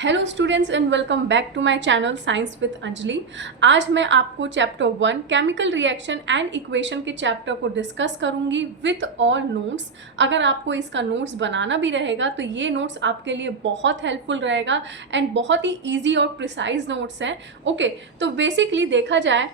Hello students and welcome back to my channel science with Anjali. आज मैं आपको chapter 1 chemical reaction and equation के chapter को discuss करूंगी विथ ऑल नोट्स। अगर आपको इसका नोट्स बनाना भी रहेगा तो ये नोट्स आपके लिए बहुत हेल्पफुल रहेगा एंड बहुत ही इजी और प्रिसाइज नोट्स हैं। ओके, तो बेसिकली देखा जाए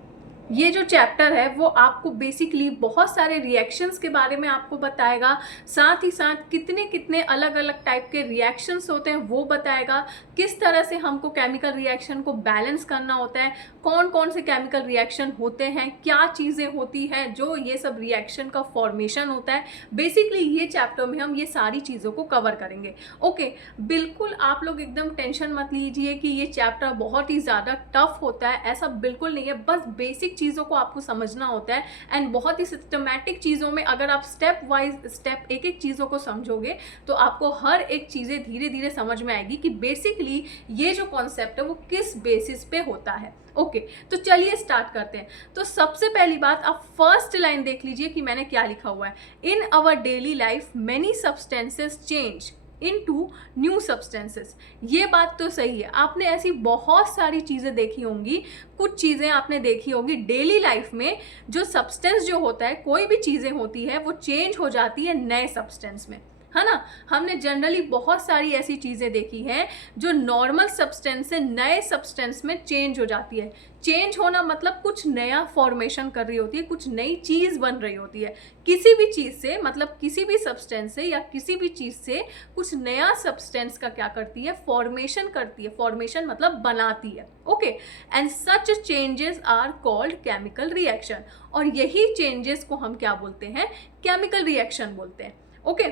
ये जो चैप्टर है वो आपको बेसिकली बहुत सारे रिएक्शंस के बारे में आपको बताएगा, साथ ही साथ कितने कितने अलग अलग टाइप के रिएक्शंस होते हैं वो बताएगा, किस तरह से हमको केमिकल रिएक्शन को बैलेंस करना होता है, कौन कौन से केमिकल रिएक्शन होते हैं, क्या चीज़ें होती हैं जो ये सब रिएक्शन का फॉर्मेशन होता है। बेसिकली ये चैप्टर में हम ये सारी चीज़ों को कवर करेंगे। ओके, बिल्कुल आप लोग एकदम टेंशन मत लीजिए कि ये चैप्टर बहुत ही ज़्यादा टफ होता है, ऐसा बिल्कुल नहीं है। बस बेसिक चीज़ों को आपको समझना होता है एंड बहुत ही सिस्टमैटिक चीज़ों में अगर आप स्टेप वाइज स्टेप एक एक चीज़ों को समझोगे तो आपको हर एक चीज़ें धीरे धीरे समझ में आएगी कि बेसिकली ये जो कॉन्सेप्ट है वो किस बेसिस पे होता है। ओके, तो चलिए स्टार्ट करते हैं। तो सबसे पहली बात, आप फर्स्ट लाइन देख लीजिए कि मैंने क्या लिखा हुआ है। In our daily life many substances change into new substances. ये बात तो सही है, आपने ऐसी बहुत सारी चीज़ें देखी होंगी, कुछ चीज़ें आपने देखी होंगी डेली लाइफ में, जो सब्सटेंस जो होता है, कोई भी चीज़ें होती है वो चेंज हो जाती है नए सब्सटेंस में, है ना। हमने जनरली बहुत सारी ऐसी चीज़ें देखी हैं जो नॉर्मल सब्सटेंस से नए सब्सटेंस में चेंज हो जाती है। चेंज होना मतलब कुछ नया फॉर्मेशन कर रही होती है, कुछ नई चीज़ बन रही होती है। किसी भी चीज़ से, मतलब किसी भी सब्सटेंस से या किसी भी चीज़ से कुछ नया सब्सटेंस का क्या करती है, फॉर्मेशन करती है। फॉर्मेशन मतलब बनाती है। Okay, and such changes are called chemical reaction. और यही चेंजेस को हम क्या बोलते हैं, केमिकल रिएक्शन बोलते हैं। ओके,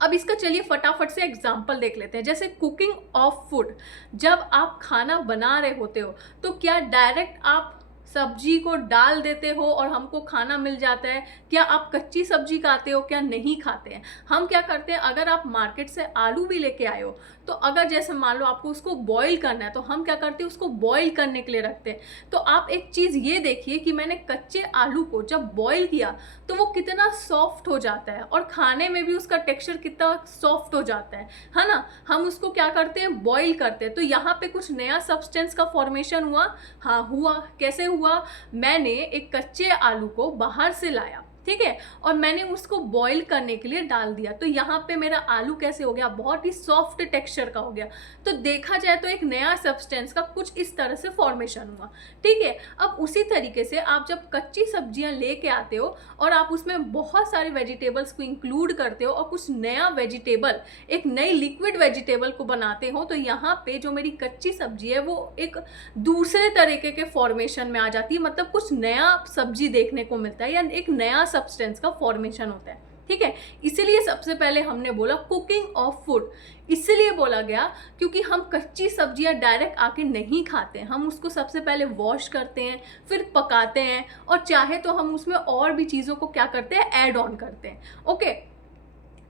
अब इसका चलिए फटाफट से एग्जाम्पल देख लेते हैं। जैसे कुकिंग ऑफ फूड, जब आप खाना बना रहे होते हो तो क्या डायरेक्ट आप सब्जी को डाल देते हो और हमको खाना मिल जाता है? क्या आप कच्ची सब्जी खाते हो? क्या नहीं खाते हैं? हम क्या करते हैं, अगर आप मार्केट से आलू भी लेके आए हो तो अगर जैसे मान लो आपको उसको बॉईल करना है तो हम क्या करते हैं, उसको बॉईल करने के लिए रखते हैं। तो आप एक चीज़ ये देखिए कि मैंने कच्चे आलू को जब बॉईल किया तो वो कितना सॉफ्ट हो जाता है और खाने में भी उसका टेक्सचर कितना सॉफ्ट हो जाता है ना। हम उसको क्या करते हैं, बॉईल करते हैं। तो यहाँ पे कुछ नया सब्सटेंस का फॉर्मेशन हुआ। हाँ हुआ, कैसे हुआ? मैंने एक कच्चे आलू को बाहर से लाया, ठीक है, और मैंने उसको बॉईल करने के लिए डाल दिया। तो यहाँ पे मेरा आलू कैसे हो गया, बहुत ही सॉफ्ट टेक्सचर का हो गया। तो देखा जाए तो एक नया सब्सटेंस का कुछ इस तरह से फॉर्मेशन हुआ, ठीक है। अब उसी तरीके से आप जब कच्ची सब्जियां लेके आते हो और आप उसमें बहुत सारे वेजिटेबल्स को इंक्लूड करते हो और कुछ नया वेजिटेबल, एक नई लिक्विड वेजिटेबल को बनाते हो, तो यहाँ पे जो मेरी कच्ची सब्जी है वो एक दूसरे तरीके के फॉर्मेशन में आ जाती है। मतलब कुछ नया सब्जी देखने को मिलता है या एक नया सब्सटेंस का फॉर्मेशन होता है, ठीक है। इसीलिए सबसे पहले हमने बोला कुकिंग ऑफ फूड। इसलिए बोला गया क्योंकि हम कच्ची सब्जियां डायरेक्ट आके नहीं खाते हैं, हम उसको सबसे पहले वॉश करते हैं, फिर पकाते हैं, और चाहे तो हम उसमें और भी चीज़ों को क्या करते हैं, ऐड ऑन करते हैं। ओके,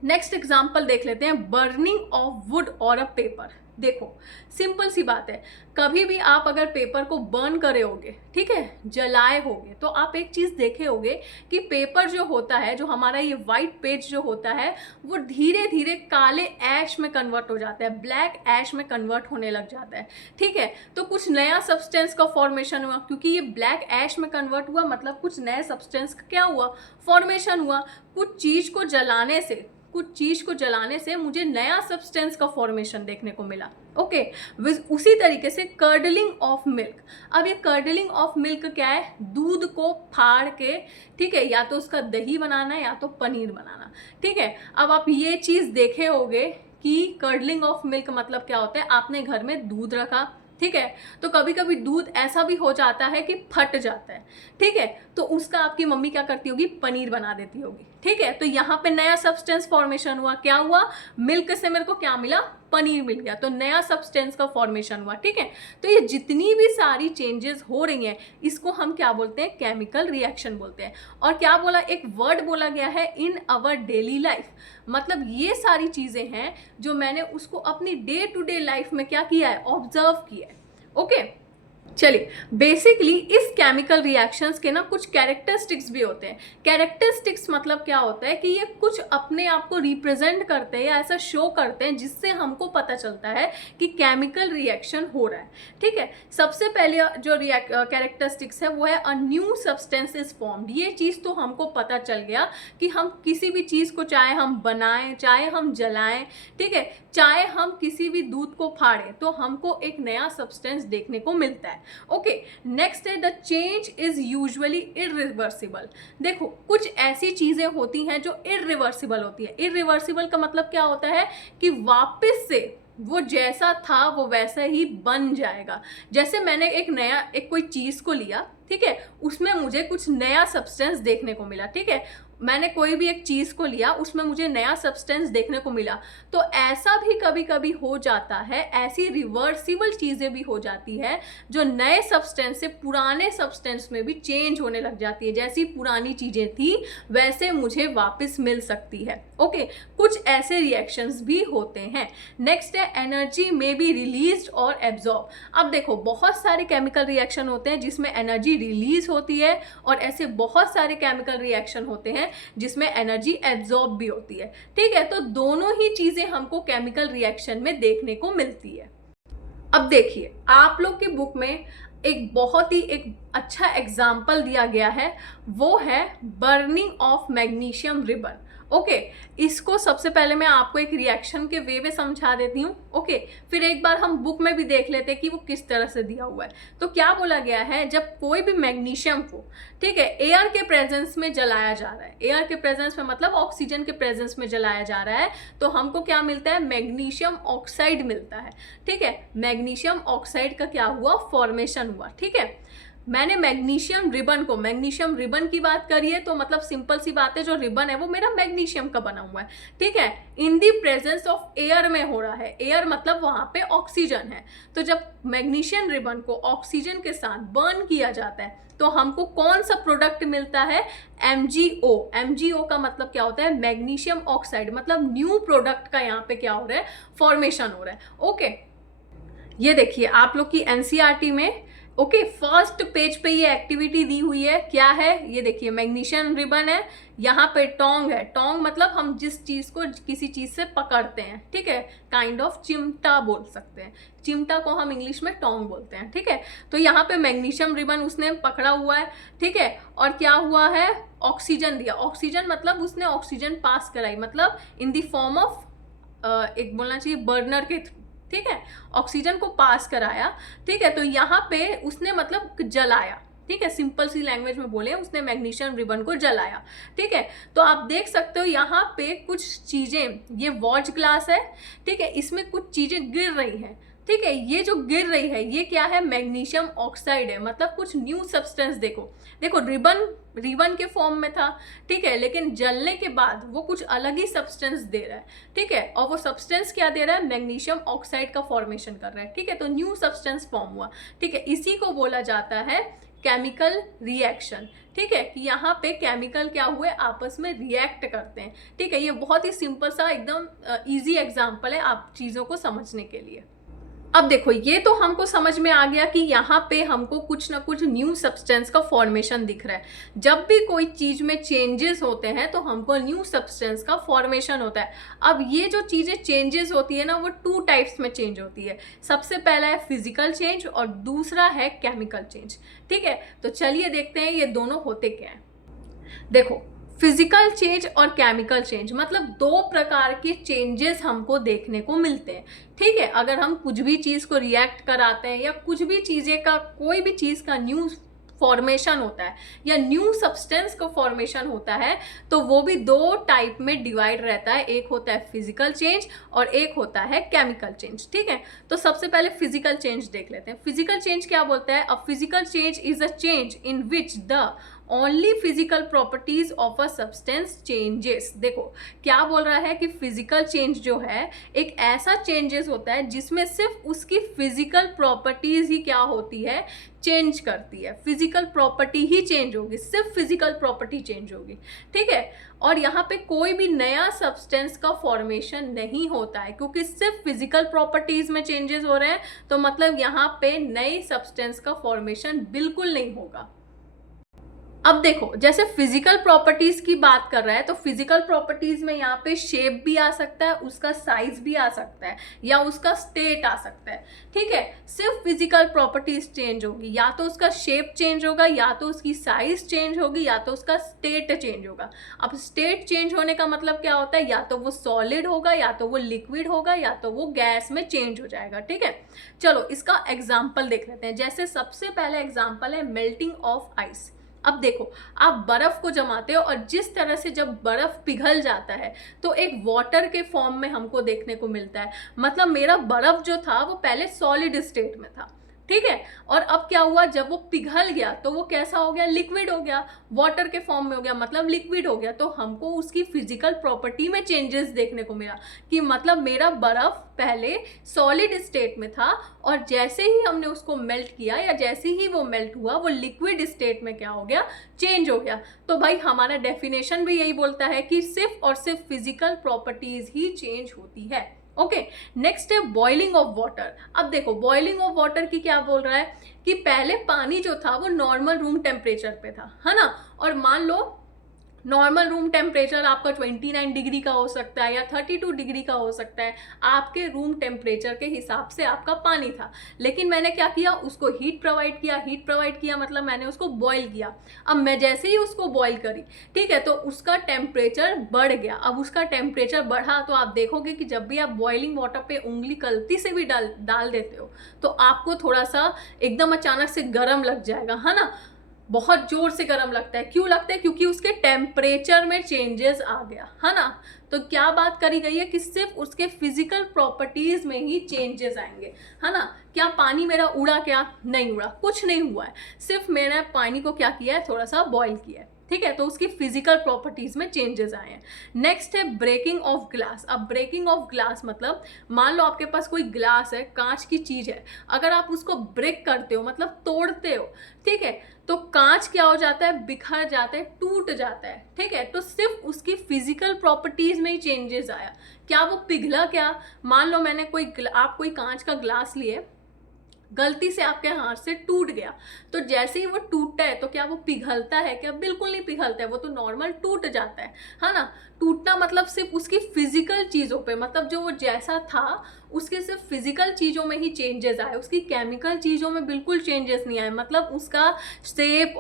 नेक्स्ट एग्जाम्पल देख लेते हैं, बर्निंग ऑफ वुड और अ पेपर। देखो सिंपल सी बात है, कभी भी आप अगर पेपर को बर्न करे होगे, ठीक है, जलाए होगे, तो आप एक चीज़ देखे होगे कि पेपर जो होता है, जो हमारा ये वाइट पेज जो होता है, वो धीरे धीरे काले ऐश में कन्वर्ट हो जाता है, ब्लैक ऐश में कन्वर्ट होने लग जाता है, ठीक है। तो कुछ नया सब्सटेंस का फॉर्मेशन हुआ, क्योंकि ये ब्लैक ऐश में कन्वर्ट हुआ मतलब कुछ नए सब्सटेंस का क्या हुआ, फॉर्मेशन हुआ। कुछ चीज़ को जलाने से मुझे नया सब्सटेंस का फॉर्मेशन देखने को मिला। ओके, उसी तरीके से कर्डलिंग ऑफ मिल्क। अब ये कर्डलिंग ऑफ मिल्क क्या है, दूध को फाड़ के, ठीक है, या तो उसका दही बनाना या तो पनीर बनाना, ठीक है। अब आप ये चीज़ देखे होंगे कि कर्डलिंग ऑफ मिल्क मतलब क्या होता है, आपने घर में दूध रखा, ठीक है, तो कभी कभी दूध ऐसा भी हो जाता है कि फट जाता है, ठीक है, तो उसका आपकी मम्मी क्या करती होगी, पनीर बना देती होगी, ठीक है। तो यहाँ पे नया सब्सटेंस फॉर्मेशन हुआ, क्या हुआ, मिल्क से मेरे को क्या मिला, पनीर मिल गया, तो नया सब्सटेंस का फॉर्मेशन हुआ, ठीक है। तो ये जितनी भी सारी चेंजेस हो रही हैं इसको हम क्या बोलते हैं, केमिकल रिएक्शन बोलते हैं। और क्या बोला, एक वर्ड बोला गया है, इन आवर डेली लाइफ। मतलब ये सारी चीज़ें हैं जो मैंने उसको अपनी डे टू डे लाइफ में क्या किया है, ऑब्जर्व किया है। ओके, चलिए, बेसिकली इस केमिकल रिएक्शंस के ना कुछ कैरेक्टरिस्टिक्स भी होते हैं। कैरेक्टरिस्टिक्स मतलब क्या होता है कि ये कुछ अपने आप को रिप्रेजेंट करते हैं या ऐसा शो करते हैं जिससे हमको पता चलता है कि केमिकल रिएक्शन हो रहा है। ठीक है, सबसे पहले जो कैरेक्टरिस्टिक्स है वो है a new substance is formed. ये चीज़ तो हमको पता चल गया कि हम किसी भी चीज़ को चाहे हम बनाएं, चाहे हम जलाएं, ठीक है, चाहे हम किसी भी दूध को फाड़ें, तो हमको एक नया सब्सटेंस देखने को मिलता है। ओके, नेक्स्ट है the change is usually irreversible. देखो, कुछ ऐसी चीजें होती हैं जो इरिवर्सिबल होती है। इरिवर्सिबल का मतलब क्या होता है कि वापस से वो जैसा था वो वैसा ही बन जाएगा। जैसे मैंने एक कोई चीज को लिया, ठीक है, उसमें मुझे कुछ नया सब्सटेंस देखने को मिला। ठीक है, मैंने कोई भी एक चीज़ को लिया, उसमें मुझे नया सब्सटेंस देखने को मिला। तो ऐसा भी कभी कभी हो जाता है, ऐसी रिवर्सिबल चीज़ें भी हो जाती है जो नए सब्सटेंस से पुराने सब्सटेंस में भी चेंज होने लग जाती है। जैसी पुरानी चीज़ें थी वैसे मुझे वापस मिल सकती है। ओके, कुछ ऐसे रिएक्शंस भी होते हैं। नेक्स्ट है एनर्जी में बी रिलीज्ड और एब्जॉर्ब। अब देखो, बहुत सारे केमिकल रिएक्शन होते हैं जिसमें एनर्जी रिलीज होती है और ऐसे बहुत सारे केमिकल रिएक्शन होते हैं जिसमें एनर्जी एब्जॉर्ब भी होती है। ठीक है, तो दोनों ही चीजें हमको केमिकल रिएक्शन में देखने को मिलती है। अब देखिए, आप लोग की बुक में एक बहुत ही एक अच्छा एग्जाम्पल दिया गया है, वो है burning of magnesium ribbon. Okay, इसको सबसे पहले मैं आपको एक रिएक्शन के वे में समझा देती हूँ। ओके, फिर एक बार हम बुक में भी देख लेते हैं कि वो किस तरह से दिया हुआ है। तो क्या बोला गया है, जब कोई भी मैग्नीशियम को, ठीक है, एयर के प्रेजेंस में जलाया जा रहा है, एयर के प्रेजेंस में मतलब ऑक्सीजन के प्रेजेंस में जलाया जा रहा है, तो हमको क्या मिलता है, मैग्नीशियम ऑक्साइड मिलता है। ठीक है, मैग्नीशियम ऑक्साइड का क्या हुआ, फॉर्मेशन हुआ। ठीक है, मैंने मैग्नीशियम रिबन की बात करी है, तो मतलब सिंपल सी बात है, जो रिबन है वो मेरा मैग्नीशियम का बना हुआ है। ठीक है, इन दी प्रेजेंस ऑफ एयर में हो रहा है। एयर मतलब वहां पे ऑक्सीजन है। तो जब मैग्नीशियम रिबन को ऑक्सीजन के साथ बर्न किया जाता है तो हमको कौन सा प्रोडक्ट मिलता है, MgO। MgO का मतलब क्या होता है, मैग्नीशियम ऑक्साइड। मतलब न्यू प्रोडक्ट का यहाँ पे क्या हो रहा है, फॉर्मेशन हो रहा है। ओके, ये देखिए आप लोग की NCERT में ओके फर्स्ट पेज पे ये एक्टिविटी दी हुई है। क्या है, ये देखिए, मैग्नीशियम रिबन है, यहाँ पे टोंग है। टोंग मतलब हम जिस चीज को किसी चीज से पकड़ते हैं, ठीक है, काइंड ऑफ चिमटा बोल सकते हैं। चिमटा को हम इंग्लिश में टोंग बोलते हैं। ठीक है, तो यहाँ पे मैग्नीशियम रिबन उसने पकड़ा हुआ है। ठीक है, और क्या हुआ है, ऑक्सीजन दिया। ऑक्सीजन मतलब उसने ऑक्सीजन पास कराई, मतलब इन द फॉर्म ऑफ एक बोलना चाहिए बर्नर के थ्रू। ठीक है, ऑक्सीजन को पास कराया। ठीक है, तो यहाँ पे उसने मतलब जलाया। ठीक है, सिंपल सी लैंग्वेज में बोले, उसने मैग्नीशियम रिबन को जलाया। ठीक है, तो आप देख सकते हो यहाँ पे कुछ चीजें, ये वॉच ग्लास है। ठीक है, इसमें कुछ चीजें गिर रही हैं। ठीक है, ये जो गिर रही है ये क्या है, मैग्नीशियम ऑक्साइड है। मतलब कुछ न्यू सब्सटेंस। देखो रिबन के फॉर्म में था, ठीक है, लेकिन जलने के बाद वो कुछ अलग ही सब्सटेंस दे रहा है। ठीक है, और वो सब्सटेंस क्या दे रहा है, मैग्नीशियम ऑक्साइड का फॉर्मेशन कर रहा है। ठीक है, तो न्यू सब्सटेंस फॉर्म हुआ। ठीक है, इसी को बोला जाता है केमिकल रिएक्शन। ठीक है, कि यहाँ पे केमिकल क्या हुए, आपस में रिएक्ट करते हैं। ठीक है, ये बहुत ही सिंपल सा एकदम इजी एग्जाम्पल है आप चीज़ों को समझने के लिए। अब देखो, ये तो हमको समझ में आ गया कि यहाँ पे हमको कुछ ना कुछ न्यू सब्सटेंस का फॉर्मेशन दिख रहा है। जब भी कोई चीज में चेंजेस होते हैं तो हमको न्यू सब्सटेंस का फॉर्मेशन होता है। अब ये जो चीजें चेंजेस होती है ना, वो 2 टाइप्स में चेंज होती है। सबसे पहला है फिजिकल चेंज और दूसरा है केमिकल चेंज। ठीक है, तो चलिए देखते हैं ये दोनों होते क्या हैं। देखो, फिजिकल चेंज और केमिकल चेंज मतलब 2 प्रकार के चेंजेस हमको देखने को मिलते हैं। ठीक है, अगर हम कुछ भी चीज को रिएक्ट कराते हैं या कुछ भी चीजें का, कोई भी चीज का न्यू फॉर्मेशन होता है या न्यू सब्सटेंस का फॉर्मेशन होता है, तो वो भी 2 टाइप में डिवाइड रहता है। एक होता है फिजिकल चेंज और एक होता है केमिकल चेंज। ठीक है, तो सबसे पहले फिजिकल चेंज देख लेते हैं। फिजिकल चेंज क्या बोलता है, a physical change is a change in which the only physical properties of a substance changes. देखो क्या बोल रहा है कि फिजिकल चेंज जो है एक ऐसा चेंजेस होता है जिसमें सिर्फ उसकी फिजिकल प्रॉपर्टीज ही क्या होती है, चेंज करती है। फिजिकल प्रॉपर्टी ही चेंज होगी, सिर्फ फिजिकल प्रॉपर्टी चेंज होगी, ठीक है। और यहाँ पे कोई भी नया सब्सटेंस का फॉर्मेशन नहीं होता है, क्योंकि सिर्फ फिजिकल प्रॉपर्टीज में चेंजेस हो रहे हैं, तो मतलब यहाँ पे नए सब्सटेंस का फॉर्मेशन बिल्कुल नहीं होगा। अब देखो जैसे फिजिकल प्रॉपर्टीज की बात कर रहा है, तो फिजिकल प्रॉपर्टीज में यहाँ पे शेप भी आ सकता है, उसका साइज भी आ सकता है, या उसका स्टेट आ सकता है, ठीक है। सिर्फ फिजिकल प्रॉपर्टीज चेंज होगी, या तो उसका शेप चेंज होगा, या तो उसकी साइज चेंज होगी, या तो उसका स्टेट चेंज होगा। अब स्टेट चेंज होने का मतलब क्या होता है, या तो वो सॉलिड होगा, या तो वो लिक्विड होगा, या तो वो गैस में चेंज हो जाएगा, ठीक है। चलो इसका एग्जाम्पल देख लेते हैं। जैसे सबसे पहले एग्जाम्पल है मेल्टिंग ऑफ आइस। अब देखो आप बर्फ को जमाते हो, और जिस तरह से जब बर्फ पिघल जाता है तो एक वाटर के फॉर्म में हमको देखने को मिलता है। मतलब मेरा बर्फ जो था वो पहले सॉलिड स्टेट में था, ठीक है। और अब क्या हुआ, जब वो पिघल गया तो वो कैसा हो गया, लिक्विड हो गया, वाटर के फॉर्म में हो गया, मतलब लिक्विड हो गया। तो हमको उसकी फिजिकल प्रॉपर्टी में चेंजेस देखने को मिला, कि मतलब मेरा बर्फ पहले सॉलिड स्टेट में था, और जैसे ही हमने उसको मेल्ट किया, या जैसे ही वो मेल्ट हुआ, वो लिक्विड स्टेट में क्या हो गया, चेंज हो गया। तो भाई हमारा डेफिनेशन भी यही बोलता है कि सिर्फ और सिर्फ फिजिकल प्रॉपर्टीज ही चेंज होती है। ओके, नेक्स्ट है बॉइलिंग ऑफ वाटर। अब देखो बॉइलिंग ऑफ वाटर की क्या बोल रहा है, कि पहले पानी जो था वो नॉर्मल रूम टेम्परेचर पे था, है ना। और मान लो नॉर्मल रूम टेम्परेचर आपका 29 डिग्री का हो सकता है, या 32 डिग्री का हो सकता है, आपके रूम टेम्परेचर के हिसाब से आपका पानी था। लेकिन मैंने क्या किया, उसको हीट प्रोवाइड किया। हीट प्रोवाइड किया मतलब मैंने उसको बॉईल किया। अब मैं जैसे ही उसको बॉईल करी, ठीक है, तो उसका टेम्परेचर बढ़ गया। अब उसका टेम्परेचर बढ़ा तो आप देखोगे कि जब भी आप बॉइलिंग वाटर पे उंगली गलती से भी डाल देते हो, तो आपको थोड़ा सा एकदम अचानक से गर्म लग जाएगा, है ना। बहुत जोर से गर्म लगता है। क्यों लगता है, क्योंकि उसके टेम्परेचर में चेंजेस आ गया, है ना। तो क्या बात करी गई है कि सिर्फ उसके फिजिकल प्रॉपर्टीज में ही चेंजेस आएंगे, है ना। क्या पानी मेरा उड़ा, क्या नहीं उड़ा, कुछ नहीं हुआ है, सिर्फ मैंने पानी को क्या किया है, थोड़ा सा बॉईल किया है, ठीक है। तो उसकी फिजिकल प्रॉपर्टीज में चेंजेस आए हैं। नेक्स्ट है ब्रेकिंग ऑफ ग्लास। अब ब्रेकिंग ऑफ ग्लास मतलब मान लो आपके पास कोई ग्लास है, कांच की चीज है, अगर आप उसको ब्रेक करते हो मतलब तोड़ते हो, ठीक है, तो कांच क्या हो जाता है, बिखर जाता है, टूट जाता है, ठीक है। तो सिर्फ उसकी फिजिकल प्रॉपर्टीज में ही चेंजेस आया। क्या वो पिघला, क्या मान लो मैंने आप कोई कांच का ग्लास लिए, गलती से आपके हाथ से टूट गया, तो जैसे ही वो टूटता है तो क्या वो पिघलता है, क्या बिल्कुल नहीं पिघलता है, वो तो नॉर्मल टूट जाता है ना। टूटना मतलब सिर्फ उसकी फिजिकल चीज़ों पे, मतलब जो वो जैसा था उसके सिर्फ फिजिकल चीज़ों में ही चेंजेस आए, उसकी केमिकल चीज़ों में बिल्कुल चेंजेस नहीं आए। मतलब उसका शेप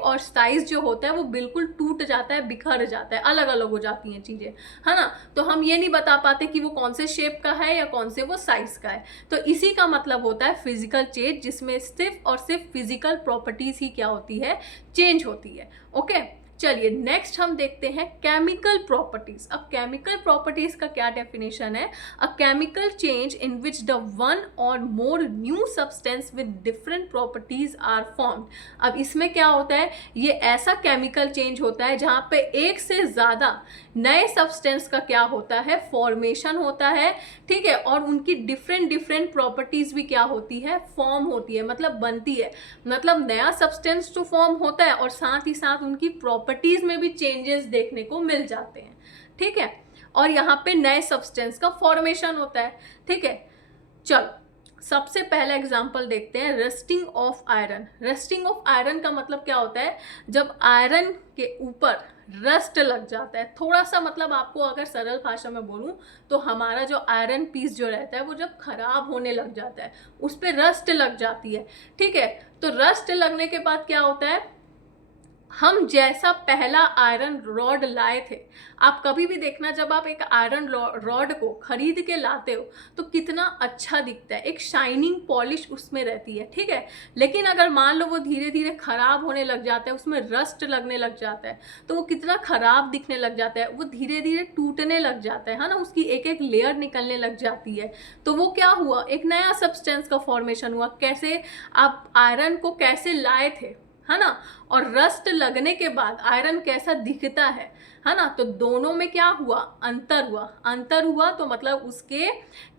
और साइज जो होता है वो बिल्कुल टूट जाता है, बिखर जाता है, अलग अलग हो जाती हैं चीज़ें, है ना। तो हम ये नहीं बता पाते कि वो कौन से शेप का है या कौन से वो साइज का है। तो इसी का मतलब होता है फिजिकल चेंज, जिसमें सिर्फ और सिर्फ फिजिकल प्रॉपर्टीज ही क्या होती है, चेंज होती है। ओके, चलिए नेक्स्ट हम देखते हैं केमिकल प्रॉपर्टीज। अब केमिकल प्रॉपर्टीज का क्या डेफिनेशन है, a chemical change in which the one or more new substance with different properties are formed. अब इसमें क्या होता है, ये ऐसा केमिकल चेंज होता है जहाँ पे एक से ज़्यादा नए सब्सटेंस का क्या होता है, फॉर्मेशन होता है, ठीक है। और उनकी डिफरेंट प्रॉपर्टीज भी क्या होती है, फॉर्म होती है, मतलब बनती है। मतलब नया सब्सटेंस तो फॉर्म होता है और साथ ही साथ उनकी प्रॉपर्टीज में भी चेंजेस देखने को मिल जाते हैं, ठीक है। और यहाँ पे नए सब्सटेंस का फॉर्मेशन होता है, ठीक है। चलो सबसे पहला एग्जांपल देखते हैं, rusting of iron. Rusting of iron का मतलब क्या होता है, जब आयरन के ऊपर रस्ट लग जाता है, थोड़ा सा, मतलब आपको अगर सरल भाषा में बोलूं तो हमारा जो आयरन पीस जो रहता है वो जब खराब होने लग जाता है, उस पर रस्ट लग जाती है, ठीक है। तो रस्ट लगने के बाद क्या होता है, हम जैसा पहला आयरन रॉड लाए थे, आप कभी भी देखना जब आप एक आयरन रॉड को खरीद के लाते हो तो कितना अच्छा दिखता है, एक शाइनिंग पॉलिश उसमें रहती है, ठीक है। लेकिन अगर मान लो वो धीरे धीरे खराब होने लग जाता है, उसमें रस्ट लगने लग जाता है, तो वो कितना खराब दिखने लग जाता है, वो धीरे धीरे टूटने लग जाता है ना, उसकी एक एक लेयर निकलने लग जाती है। तो वो क्या हुआ, एक नया सब्सटेंस का फॉर्मेशन हुआ। कैसे, आप आयरन को कैसे लाए थे, है ना, और रस्ट लगने के बाद आयरन कैसा दिखता है ना, तो दोनों में क्या हुआ, अंतर हुआ तो मतलब उसके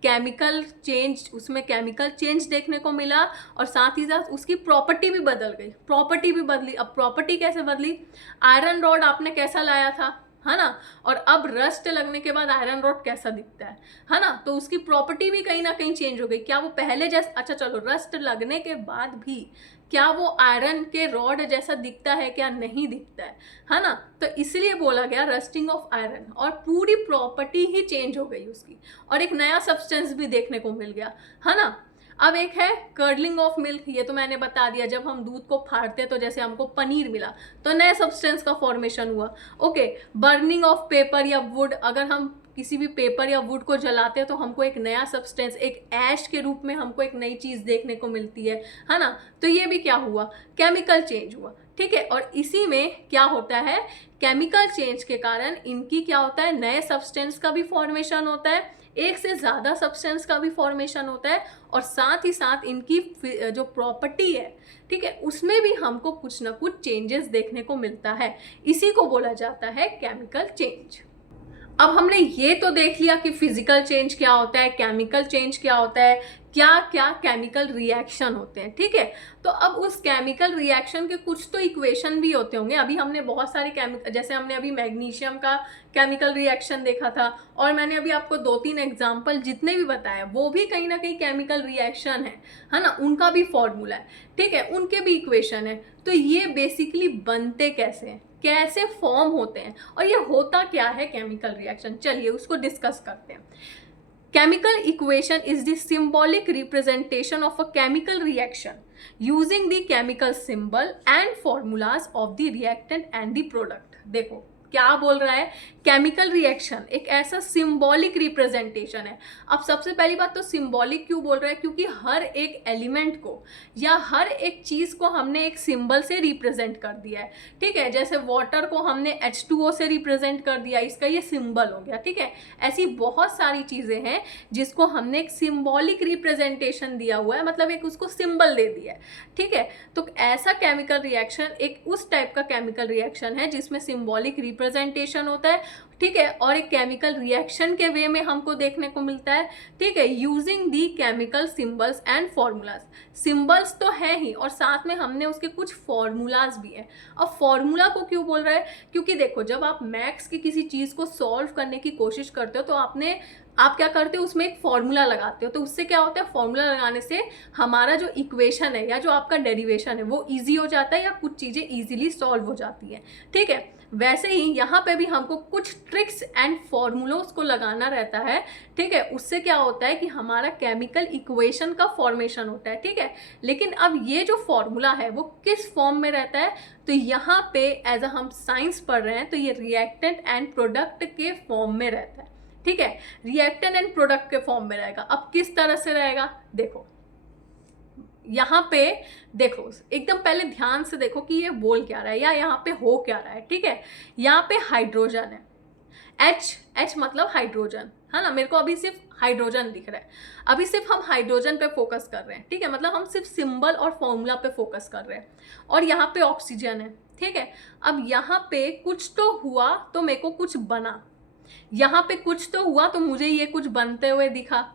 केमिकल चेंज, उसमें केमिकल चेंज देखने को मिला, और साथ ही साथ उसकी प्रॉपर्टी भी बदल गई, प्रॉपर्टी भी बदली। अब प्रॉपर्टी कैसे बदली, आयरन रॉड आपने कैसा लाया था, है ना, और अब रस्ट लगने के बाद आयरन रॉड कैसा दिखता है ना, तो उसकी प्रॉपर्टी भी कहीं ना कहीं चेंज हो गई। क्या वो पहले जैसा, अच्छा चलो, रस्ट लगने के बाद भी क्या वो आयरन के रॉड जैसा दिखता है, क्या नहीं दिखता है ना, तो इसलिए बोला गया रस्टिंग ऑफ आयरन, और पूरी प्रॉपर्टी ही चेंज हो गई उसकी, और एक नया सब्सटेंस भी देखने को मिल गया, है ना। अब एक है कर्डलिंग ऑफ मिल्क, ये तो मैंने बता दिया, जब हम दूध को फाड़ते हैं तो जैसे हमको पनीर मिला तो नए सब्सटेंस का फॉर्मेशन हुआ। ओके, बर्निंग ऑफ पेपर या वुड, अगर हम किसी भी पेपर या वुड को जलाते हैं तो हमको एक नया सब्सटेंस, एक ऐश के रूप में हमको एक नई चीज़ देखने को मिलती है ना, तो ये भी क्या हुआ, केमिकल चेंज हुआ, ठीक है। और इसी में क्या होता है, केमिकल चेंज के कारण इनकी क्या होता है, नए सब्सटेंस का भी फॉर्मेशन होता है, एक से ज़्यादा सब्सटेंस का भी फॉर्मेशन होता है, और साथ ही साथ इनकी जो प्रॉपर्टी है, ठीक है, उसमें भी हमको कुछ ना कुछ चेंजेस देखने को मिलता है। इसी को बोला जाता है केमिकल चेंज। अब हमने ये तो देख लिया कि फिजिकल चेंज क्या होता है, केमिकल चेंज क्या होता है, क्या क्या केमिकल रिएक्शन होते हैं, ठीक है। तो अब उस केमिकल रिएक्शन के कुछ तो इक्वेशन भी होते होंगे। अभी हमने बहुत सारे केमिकल, जैसे हमने अभी मैग्नीशियम का केमिकल रिएक्शन देखा था, और मैंने अभी आपको 2-3 एग्जाम्पल जितने भी बताया वो भी कहीं ना कहीं केमिकल रिएक्शन है ना, उनका भी फॉर्मूला है, ठीक है, उनके भी इक्वेशन है। तो ये बेसिकली बनते कैसे हैं, कैसे फॉर्म होते हैं, और ये होता क्या है केमिकल रिएक्शन, चलिए उसको डिस्कस करते हैं। Chemical equation is the symbolic representation of a chemical reaction using the chemical symbol and formulas of the reactant and the product। देखो क्या बोल रहा है, केमिकल रिएक्शन एक ऐसा सिंबॉलिक रिप्रेजेंटेशन है। अब सबसे पहली बात तो सिंबॉलिक क्यों बोल रहा है, क्योंकि हर एक एलिमेंट को या हर एक चीज़ को हमने एक सिंबल से रिप्रेजेंट कर दिया है, ठीक है। जैसे वाटर को हमने H2O से रिप्रेजेंट कर दिया, इसका ये सिंबल हो गया, ठीक है। ऐसी बहुत सारी चीज़ें हैं जिसको हमने एक सिंबॉलिक रिप्रेजेंटेशन दिया हुआ है, मतलब एक उसको सिंबल दे दिया है, ठीक है। तो ऐसा केमिकल रिएक्शन एक उस टाइप का केमिकल रिएक्शन है जिसमें सिंबॉलिक रिप्रेजेंटेशन होता है, ठीक है, और एक केमिकल रिएक्शन के वे में हमको देखने को मिलता है, ठीक है, using the chemical symbols and formulas. Symbols तो है ही, और साथ में हमने उसके कुछ फॉर्मूलाज भी है। अब फॉर्मूला को क्यों बोल रहा है, क्योंकि देखो जब आप मैथ्स की किसी चीज़ को सॉल्व करने की कोशिश करते हो तो आप क्या करते हो, उसमें एक फॉर्मूला लगाते हो, तो उससे क्या होता है, फॉर्मूला लगाने से हमारा जो इक्वेशन है या जो आपका डेरिवेशन है वो इजी हो जाता है, या कुछ चीज़ें इजीली सॉल्व हो जाती हैं, ठीक है। वैसे ही यहाँ पे भी हमको कुछ ट्रिक्स एंड फॉर्मूलोज को लगाना रहता है, ठीक है। उससे क्या होता है कि हमारा केमिकल इक्वेशन का फॉर्मेशन होता है, ठीक है। लेकिन अब ये जो फॉर्मूला है वो किस फॉर्म में रहता है, तो यहाँ पे एज हम साइंस पढ़ रहे हैं तो ये रिएक्टेंट एंड प्रोडक्ट के फॉर्म में रहता है, ठीक है, रिएक्टेंट एंड प्रोडक्ट के फॉर्म में रहेगा। अब किस तरह से रहेगा, देखो यहाँ पे देखो, एकदम पहले ध्यान से देखो कि ये बोल क्या रहा है या यहाँ पे हो क्या रहा है, ठीक है। यहाँ पे हाइड्रोजन है, H मतलब हाइड्रोजन, है ना। मेरे को अभी सिर्फ हाइड्रोजन दिख रहा है, अभी सिर्फ हम हाइड्रोजन पे फोकस कर रहे हैं, ठीक है, मतलब हम सिर्फ सिंबल और फॉर्मूला पे फोकस कर रहे हैं। और यहाँ पे ऑक्सीजन है, ठीक है। अब यहाँ पे कुछ तो हुआ तो मेरे को कुछ बना, यहाँ पे कुछ तो हुआ तो मुझे ये कुछ बनते हुए दिखा,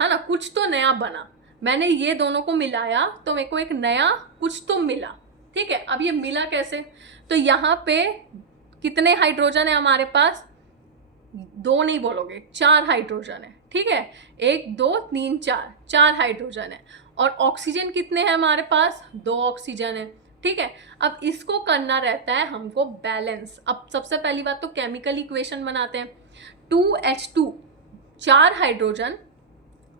है ना, कुछ तो नया बना। मैंने ये दोनों को मिलाया तो मेरे को एक नया कुछ तो मिला, ठीक है। अब ये मिला कैसे, तो यहाँ पे कितने हाइड्रोजन है हमारे पास, 2 नहीं बोलोगे, 4 हाइड्रोजन है, ठीक है, 1 2 3 4 हाइड्रोजन है। और ऑक्सीजन कितने हैं हमारे पास, 2 ऑक्सीजन है, ठीक है। अब इसको करना रहता है हमको बैलेंस। अब सबसे पहली बात तो केमिकल इक्वेशन बनाते हैं, 2H2 4 हाइड्रोजन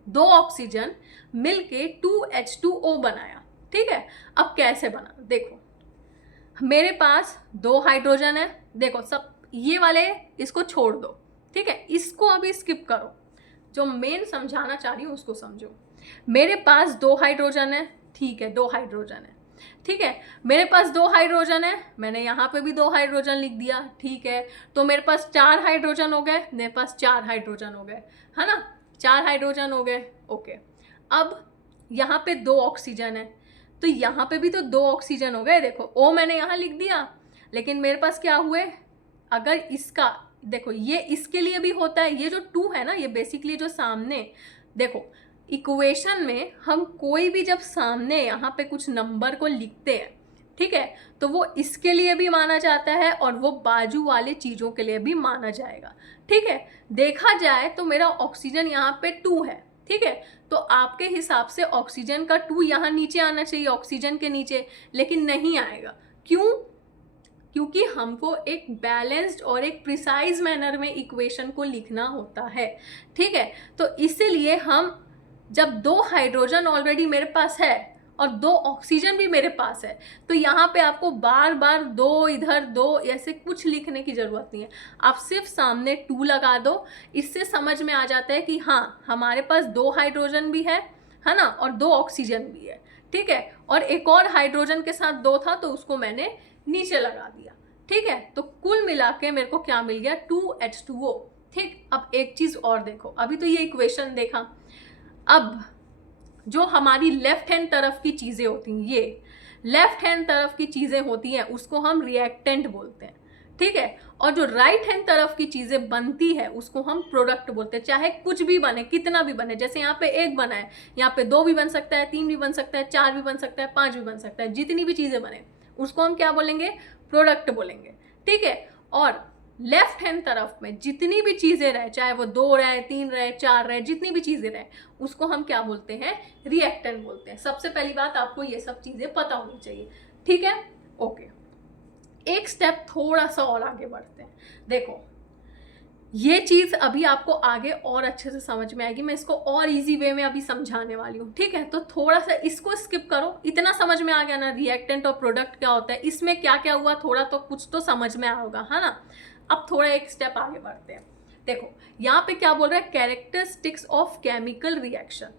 2 ऑक्सीजन मिलके 2H2O बनाया, ठीक है। अब कैसे बना, देखो मेरे पास 2 हाइड्रोजन है, देखो सब ये वाले इसको छोड़ दो, ठीक है, इसको अभी स्किप करो, जो मेन समझाना चाह रही हूँ उसको समझो। मेरे पास 2 हाइड्रोजन है, ठीक है, 2 हाइड्रोजन है, ठीक है। मेरे पास 2 हाइड्रोजन है, मैंने यहाँ पे भी 2 हाइड्रोजन लिख दिया, ठीक है। तो मेरे पास 4 हाइड्रोजन हो गए, मेरे पास 4 हाइड्रोजन हो गए, है ना, 4 हाइड्रोजन हो गए, ओके। अब यहाँ पे 2 ऑक्सीजन है, तो यहाँ पे भी तो 2 ऑक्सीजन हो गए। देखो O मैंने यहाँ लिख दिया, लेकिन मेरे पास क्या हुए, अगर इसका देखो ये इसके लिए भी होता है, ये जो 2 है ना, ये बेसिकली जो सामने देखो इक्वेशन में हम कोई भी जब सामने यहाँ पे कुछ नंबर को लिखते हैं, ठीक है, तो वो इसके लिए भी माना जाता है और वो बाजू वाले चीज़ों के लिए भी माना जाएगा। ठीक है, देखा जाए तो मेरा ऑक्सीजन यहाँ पे 2 है, ठीक है, तो आपके हिसाब से ऑक्सीजन का 2 यहाँ नीचे आना चाहिए, ऑक्सीजन के नीचे, लेकिन नहीं आएगा। क्यों? क्योंकि हमको एक बैलेंस्ड और एक प्रिसाइज मैनर में इक्वेशन को लिखना होता है। ठीक है, तो इसीलिए हम जब 2 हाइड्रोजन ऑलरेडी मेरे पास है और 2 ऑक्सीजन भी मेरे पास है, तो यहाँ पे आपको बार बार 2 इधर 2 ऐसे कुछ लिखने की ज़रूरत नहीं है। आप सिर्फ सामने 2 लगा दो, इससे समझ में आ जाता है कि हाँ हमारे पास 2 हाइड्रोजन भी है ना, और 2 ऑक्सीजन भी है। ठीक है, और एक और हाइड्रोजन के साथ 2 था तो उसको मैंने नीचे लगा दिया। ठीक है, तो कुल मिला के मेरे को क्या मिल गया, 2H2O। ठीक, अब एक चीज़ और देखो, अभी तो ये इक्वेशन देखा, अब जो हमारी लेफ्ट हैंड तरफ की चीज़ें होती हैं, ये लेफ्ट हैंड तरफ की चीज़ें होती हैं उसको हम रिएक्टेंट बोलते हैं। ठीक है, और जो राइट हैंड तरफ की चीज़ें बनती है उसको हम प्रोडक्ट बोलते हैं। चाहे कुछ भी बने, कितना भी बने, जैसे यहाँ पे 1 बना है, यहाँ पे 2 भी बन सकता है, 3 भी बन सकता है, 4 भी बन सकता है, 5 भी बन सकता है, जितनी भी चीज़ें बने उसको हम क्या बोलेंगे, प्रोडक्ट बोलेंगे। ठीक है, और लेफ्ट हैंड तरफ में जितनी भी चीज़ें रहे, चाहे वो 2 रहे, 3 रहे, 4 रहे, जितनी भी चीज़ें रहे, उसको हम क्या बोलते हैं, रिएक्टेंट बोलते हैं। सबसे पहली बात आपको ये सब चीज़ें पता होनी चाहिए। ठीक है, ओके, एक स्टेप थोड़ा सा और आगे बढ़ते हैं। देखो ये चीज़ अभी आपको आगे और अच्छे से समझ में आएगी, मैं इसको और इजी वे में अभी समझाने वाली हूँ। ठीक है, तो थोड़ा सा इसको स्किप करो, इतना समझ में आ गया ना, रिएक्टेंट और प्रोडक्ट क्या होता है, इसमें क्या क्या हुआ, थोड़ा तो कुछ तो समझ में आया होगा, है ना। अब थोड़ा एक स्टेप आगे बढ़ते हैं। देखो यहाँ पे क्या बोल रहा है, कैरेक्टरिस्टिक्स ऑफ केमिकल रिएक्शन।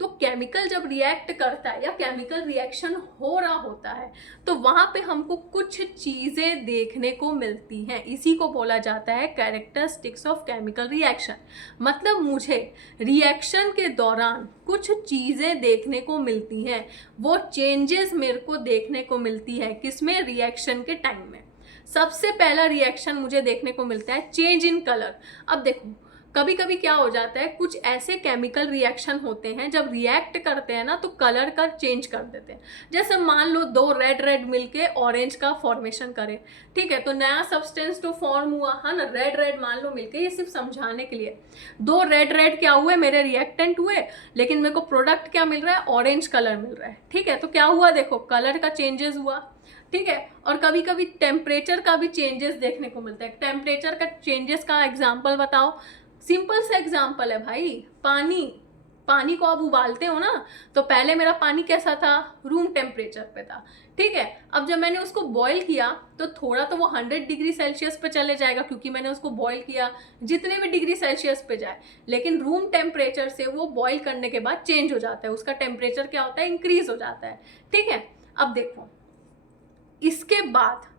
तो केमिकल जब रिएक्ट करता है या केमिकल रिएक्शन हो रहा होता है तो वहाँ पे हमको कुछ चीज़ें देखने को मिलती हैं, इसी को बोला जाता है कैरेक्टरिस्टिक्स ऑफ केमिकल रिएक्शन। मतलब मुझे रिएक्शन के दौरान कुछ चीज़ें देखने को मिलती हैं, वो चेंजेस मेरे को देखने को मिलती है, किसमें, रिएक्शन के टाइम में। सबसे पहला रिएक्शन मुझे देखने को मिलता है चेंज इन कलर। अब देखो कभी कभी क्या हो जाता है, कुछ ऐसे केमिकल रिएक्शन होते हैं जब रिएक्ट करते हैं ना तो कलर का चेंज कर देते हैं। जैसे मान लो 2 रेड मिलके ऑरेंज का फॉर्मेशन करे, ठीक है, तो नया सब्सटेंस तो फॉर्म हुआ है ना, रेड मान लो मिलके, ये सिर्फ समझाने के लिए। 2 रेड क्या हुए, मेरे रिएक्टेंट हुए, लेकिन मेरे को प्रोडक्ट क्या मिल रहा है, ऑरेंज कलर मिल रहा है। ठीक है, तो क्या हुआ, देखो कलर का चेंजेस हुआ। ठीक है, और कभी कभी टेम्परेचर का भी चेंजेस देखने को मिलता है। टेम्परेचर का चेंजेस का एग्जांपल बताओ। सिंपल सा एग्जांपल है भाई, पानी को आप उबालते हो ना, तो पहले मेरा पानी कैसा था, रूम टेम्परेचर पे था। ठीक है, अब जब मैंने उसको बॉईल किया तो थोड़ा तो वो 100 डिग्री सेल्सियस पे चले जाएगा, क्योंकि मैंने उसको बॉईल किया जितने भी डिग्री सेल्सियस पे जाए, लेकिन रूम टेम्परेचर से वो बॉईल करने के बाद चेंज हो जाता है, उसका टेम्परेचर क्या होता है, इंक्रीज हो जाता है। ठीक है, अब देखो इसके बाद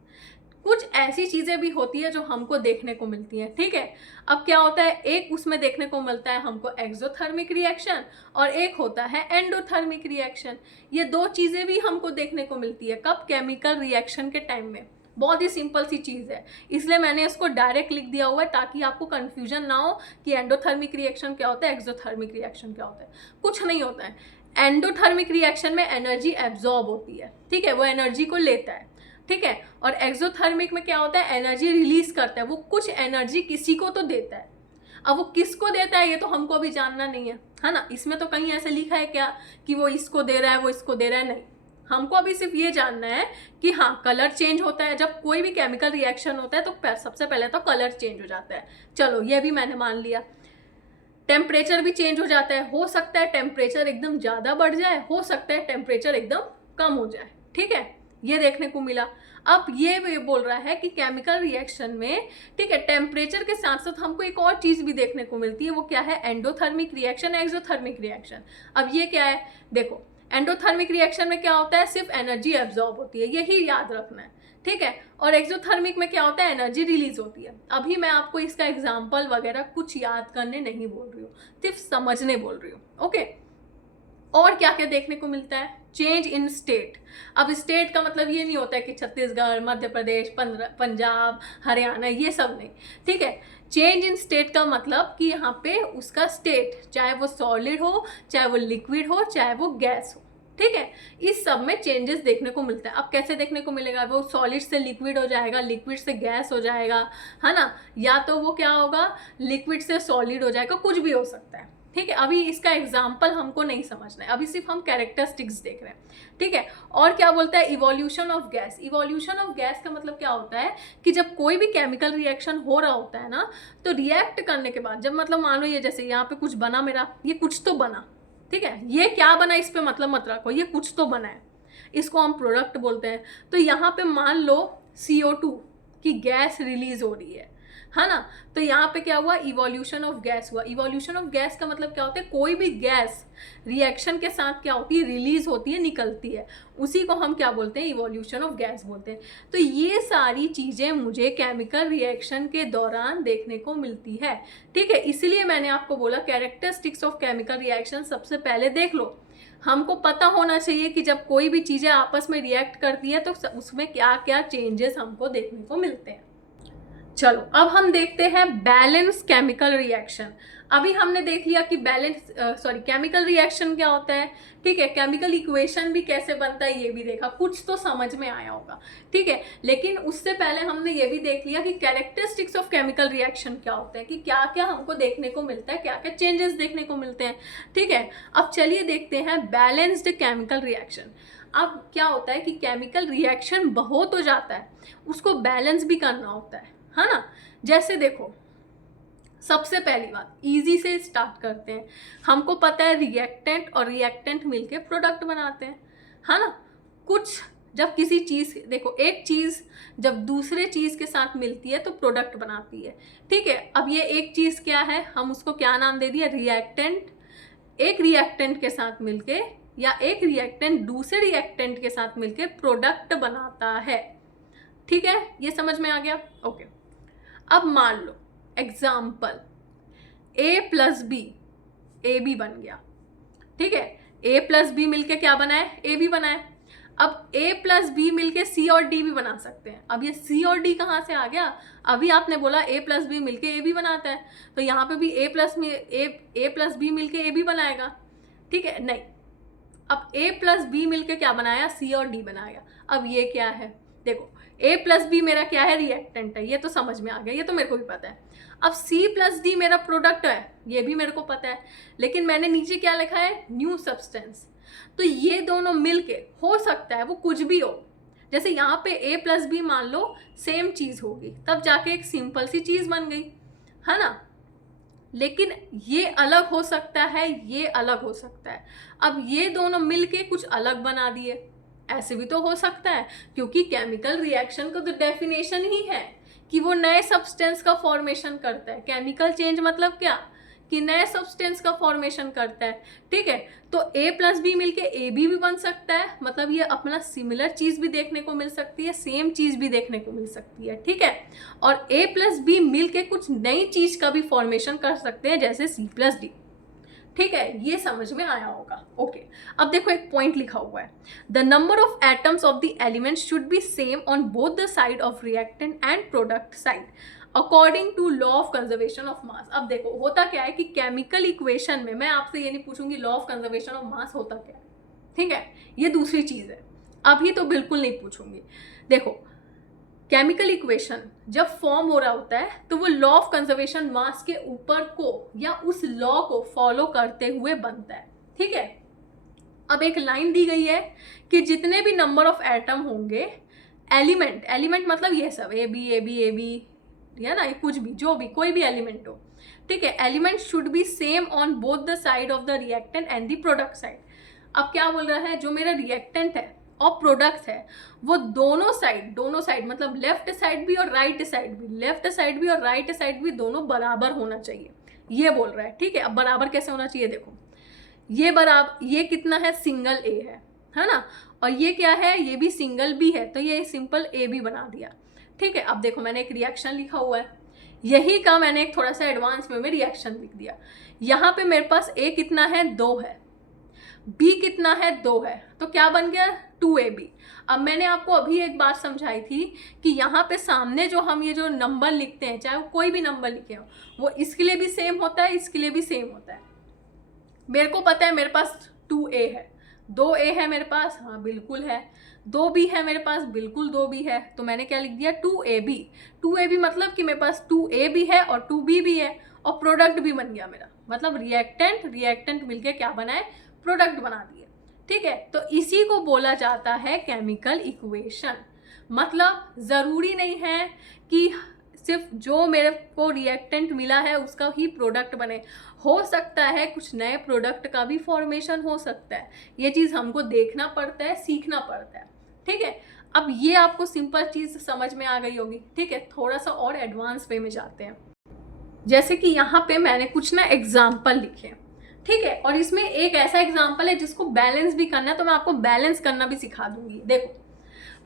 कुछ ऐसी चीज़ें भी होती है जो हमको देखने को मिलती हैं। ठीक है, अब क्या होता है, एक उसमें देखने को मिलता है हमको एक्सोथर्मिक रिएक्शन और एक होता है एंडोथर्मिक रिएक्शन। ये 2 चीज़ें भी हमको देखने को मिलती है, कब, केमिकल रिएक्शन के टाइम में। बहुत ही सिंपल सी चीज़ है, इसलिए मैंने इसको डायरेक्ट लिख दिया हुआ है ताकि आपको कन्फ्यूजन ना हो कि एंडोथर्मिक रिएक्शन क्या होता है, एक्सोथर्मिक रिएक्शन क्या होता है। कुछ नहीं होता है, एंडोथर्मिक रिएक्शन में एनर्जी एब्जॉर्ब होती है। ठीक है, वो एनर्जी को लेता है। ठीक है, और एक्सोथर्मिक में क्या होता है, एनर्जी रिलीज करता है, वो कुछ एनर्जी किसी को तो देता है। अब वो किसको देता है ये तो हमको अभी जानना नहीं है ना। इसमें तो कहीं ऐसे लिखा है क्या कि वो इसको दे रहा है, वो इसको दे रहा है, नहीं। हमको अभी सिर्फ ये जानना है कि हाँ कलर चेंज होता है, जब कोई भी केमिकल रिएक्शन होता है तो सबसे पहले तो कलर चेंज हो जाता है। चलो ये भी मैंने मान लिया। टेम्परेचर भी चेंज हो जाता है, हो सकता है टेम्परेचर एकदम ज़्यादा बढ़ जाए, हो सकता है टेम्परेचर एकदम कम हो जाए। ठीक है, ये देखने को मिला। अब ये बोल रहा है कि केमिकल रिएक्शन में, ठीक है, टेम्परेचर के साथ साथ हमको एक और चीज़ भी देखने को मिलती है, वो क्या है, एंडोथर्मिक रिएक्शन, एक्सोथर्मिक रिएक्शन। अब ये क्या है, देखो एंडोथर्मिक रिएक्शन में क्या होता है, सिर्फ एनर्जी एब्जॉर्ब होती है, यही याद रखना है। ठीक है, और एक्सोथर्मिक में क्या होता है, एनर्जी रिलीज होती है। अभी मैं आपको इसका एग्जाम्पल वगैरह कुछ याद करने नहीं बोल रही हूँ, सिर्फ समझने बोल रही हूँ। ओके, और क्या क्या देखने को मिलता है, चेंज इन स्टेट। अब स्टेट का मतलब ये नहीं होता है कि छत्तीसगढ़, मध्य प्रदेश, पंजाब, हरियाणा, ये सब नहीं, ठीक है। चेंज इन स्टेट का मतलब कि यहाँ पे उसका स्टेट, चाहे वो सॉलिड हो, चाहे वो लिक्विड हो, चाहे वो गैस हो, ठीक है, इस सब में चेंजेस देखने को मिलता है। अब कैसे देखने को मिलेगा? वो सॉलिड से लिक्विड हो जाएगा, लिक्विड से गैस हो जाएगा, है ना, या तो वो क्या होगा, लिक्विड से सॉलिड हो जाएगा, कुछ भी हो सकता है, ठीक है। अभी इसका एग्जाम्पल हमको नहीं समझना है, अभी सिर्फ हम कैरेक्टरिस्टिक्स देख रहे हैं, ठीक है। और क्या बोलता है, evolution of gas. Evolution of gas का मतलब क्या होता है कि जब कोई भी केमिकल रिएक्शन हो रहा होता है ना, तो रिएक्ट करने के बाद, जब मतलब मान लो ये जैसे यहाँ पे कुछ बना, मेरा ये कुछ तो बना, ठीक है, ये क्या बना इस पे मतलब मत रखो, ये कुछ तो बना है, इसको हम प्रोडक्ट बोलते हैं। तो यहाँ पे मान लो CO2 की गैस रिलीज हो रही है ना, तो यहाँ पे क्या हुआ, इवोल्यूशन ऑफ गैस हुआ। इवोल्यूशन ऑफ गैस का मतलब क्या होता है, कोई भी गैस रिएक्शन के साथ क्या होती है, रिलीज होती है, निकलती है, उसी को हम क्या बोलते हैं, इवोल्यूशन ऑफ गैस बोलते हैं। तो ये सारी चीज़ें मुझे केमिकल रिएक्शन के दौरान देखने को मिलती है, ठीक है। इसलिए मैंने आपको बोला कैरेक्टरिस्टिक्स ऑफ केमिकल रिएक्शन सबसे पहले देख लो। हमको पता होना चाहिए कि जब कोई भी चीज़ें आपस में रिएक्ट करती है तो उसमें क्या क्या चेंजेस हमको देखने को मिलते हैं। चलो अब हम देखते हैं बैलेंस केमिकल रिएक्शन। अभी हमने देख लिया कि केमिकल रिएक्शन क्या होता है, ठीक है, केमिकल इक्वेशन भी कैसे बनता है ये भी देखा, कुछ तो समझ में आया होगा, ठीक है। लेकिन उससे पहले हमने ये भी देख लिया कि कैरेक्टरिस्टिक्स ऑफ केमिकल रिएक्शन क्या होता है, कि क्या क्या हमको देखने को मिलता है, क्या क्या चेंजेस देखने को मिलते हैं, ठीक है। अब चलिए देखते हैं बैलेंस्ड केमिकल रिएक्शन। अब क्या होता है कि केमिकल रिएक्शन बहुत हो जाता है, उसको बैलेंस भी करना होता है ना। जैसे देखो, सबसे पहली बात इजी से स्टार्ट करते हैं। हमको पता है रिएक्टेंट और रिएक्टेंट मिलके प्रोडक्ट बनाते हैं, है ना। कुछ जब किसी चीज़, देखो एक चीज़ जब दूसरे चीज़ के साथ मिलती है तो प्रोडक्ट बनाती है, ठीक है। अब ये एक चीज़ क्या है, हम उसको क्या नाम दे दिया, रिएक्टेंट। एक रिएक्टेंट के साथ मिलके या एक रिएक्टेंट दूसरे रिएक्टेंट के साथ मिलके प्रोडक्ट बनाता है, ठीक है, ये समझ में आ गया, ओके। अब मान लो example A plus B, A B बन गया, ठीक है। A प्लस बी मिलके क्या बना है, ए बी बना है। अब A प्लस बी मिलके C और D भी बना सकते हैं। अब ये C और D कहाँ से आ गया, अभी आपने बोला A प्लस बी मिलके A भी बनाता है, तो यहाँ पे भी A प्लस बी मिलके A भी बनाएगा, ठीक है। नहीं, अब A प्लस बी मिलके क्या बनाया, C और D बनाया। अब ये क्या है, देखो A प्लस बी मेरा क्या है, रिएक्टेंट है, ये तो समझ में आ गया, ये तो मेरे को भी पता है। अब C प्लस D मेरा प्रोडक्ट है, ये भी मेरे को पता है, लेकिन मैंने नीचे क्या लिखा है, न्यू सब्सटेंस। तो ये दोनों मिलके हो सकता है वो कुछ भी हो, जैसे यहाँ पे A प्लस बी मान लो सेम चीज़ होगी, तब जाके एक सिंपल सी चीज़ बन गई, है ना। लेकिन ये अलग हो सकता है, ये अलग हो सकता है। अब ये दोनों मिलके कुछ अलग बना दिए, ऐसे भी तो हो सकता है, क्योंकि केमिकल रिएक्शन का तो डेफिनेशन ही है कि वो नए सब्सटेंस का फॉर्मेशन करता है। केमिकल चेंज मतलब क्या, कि नए सब्सटेंस का फॉर्मेशन करता है, ठीक है। तो A प्लस बी मिलके ए बी भी बन सकता है, मतलब ये अपना सिमिलर चीज़ भी देखने को मिल सकती है, सेम चीज़ भी देखने को मिल सकती है, ठीक है। और A प्लस बी मिलके कुछ नई चीज़ का भी फॉर्मेशन कर सकते हैं, जैसे C प्लस डी, ठीक है। ये समझ में आया होगा, ओके। अब देखो एक पॉइंट लिखा हुआ है, the number of atoms of the element should be same on both the side of reactant and product side according to law of conservation of mass. अब देखो होता क्या है कि केमिकल इक्वेशन में मैं आपसे ये नहीं पूछूंगी लॉ ऑफ कंजर्वेशन ऑफ मास होता क्या है, ठीक है, ये दूसरी चीज़ है, अभी तो बिल्कुल नहीं पूछूंगी। देखो केमिकल इक्वेशन जब फॉर्म हो रहा होता है तो वो लॉ ऑफ कंजर्वेशन मास के ऊपर को या उस लॉ को फॉलो करते हुए बनता है, ठीक है। अब एक लाइन दी गई है कि जितने भी नंबर ऑफ एटम होंगे, एलिमेंट मतलब ये सब ए बी या ना, कुछ भी, जो भी, कोई भी एलिमेंट हो, ठीक है। Element should be same on both the side of the reactant and the product side. अब क्या बोल रहा है, जो मेरा रिएक्टेंट है और प्रोडक्ट है वो दोनों साइड मतलब लेफ्ट साइड भी और राइट साइड भी दोनों बराबर होना चाहिए, ये बोल रहा है, ठीक है। अब बराबर कैसे होना चाहिए, देखो ये बराबर, ये कितना है, सिंगल ए है ना, और ये क्या है, ये भी सिंगल बी है, तो ये सिंपल ए बी बना दिया, ठीक है। अब देखो मैंने एक रिएक्शन लिखा हुआ है, यही का मैंने एक थोड़ा सा एडवांस में रिएक्शन लिख दिया। यहाँ पे मेरे पास ए कितना है, 2 है, बी कितना है 2 है, तो क्या बन गया 2ab। अब मैंने आपको अभी एक बात समझाई थी कि यहाँ पे सामने जो हम ये जो नंबर लिखते हैं, चाहे वो कोई भी नंबर लिखे हो, वो इसके लिए भी सेम होता है, इसके लिए भी सेम होता है। मेरे को पता है मेरे पास 2a है, 2a है मेरे पास, हाँ बिल्कुल है। 2b है मेरे पास, बिल्कुल 2b है। तो मैंने क्या लिख दिया 2ab। 2ab मतलब कि मेरे पास 2a भी है और 2b भी है और प्रोडक्ट भी बन गया मेरा, मतलब रिएक्टेंट मिलके क्या बनाए, प्रोडक्ट बना दिए। ठीक है, तो इसी को बोला जाता है केमिकल इक्वेशन। मतलब ज़रूरी नहीं है कि सिर्फ जो मेरे को रिएक्टेंट मिला है उसका ही प्रोडक्ट बने, हो सकता है कुछ नए प्रोडक्ट का भी फॉर्मेशन हो सकता है। ये चीज़ हमको देखना पड़ता है, सीखना पड़ता है। ठीक है, अब ये आपको सिंपल चीज़ समझ में आ गई होगी। ठीक है, थोड़ा सा और एडवांस वे में जाते हैं। जैसे कि यहाँ पे मैंने कुछ ना एग्जाम्पल लिखे, ठीक है, और इसमें एक ऐसा एग्जाम्पल है जिसको बैलेंस भी करना है, तो मैं आपको बैलेंस करना भी सिखा दूंगी। देखो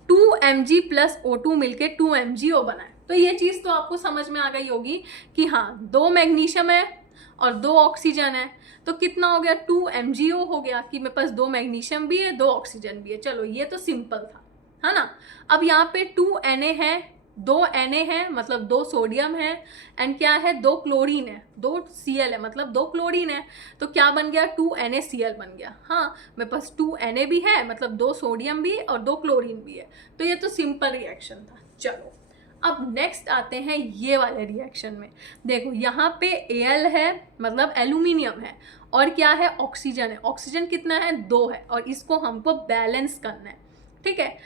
2mg प्लस O2 मिलके 2mgO बनाए, तो ये चीज़ तो आपको समझ में आ गई होगी कि हाँ 2 मैग्नीशियम है और 2 ऑक्सीजन है, तो कितना हो गया 2mgO हो गया कि मेरे पास 2 मैग्नीशियम भी है, 2 ऑक्सीजन भी है। चलो ये तो सिंपल था, है ना। अब यहाँ पे 2Na है, 2Na है मतलब 2 सोडियम है, एंड क्या है 2 क्लोरीन है, 2 Cl है मतलब 2 क्लोरीन है, तो क्या बन गया 2NaCl बन गया। हाँ मेरे पास 2Na भी है मतलब 2 सोडियम भी और 2 क्लोरीन भी है, तो ये तो सिंपल रिएक्शन था। चलो अब नेक्स्ट आते हैं ये वाले रिएक्शन में। देखो यहाँ पे Al है मतलब एल्यूमिनियम है, और क्या है ऑक्सीजन है। ऑक्सीजन कितना है 2 है, और इसको हमको बैलेंस करना है। ठीक है,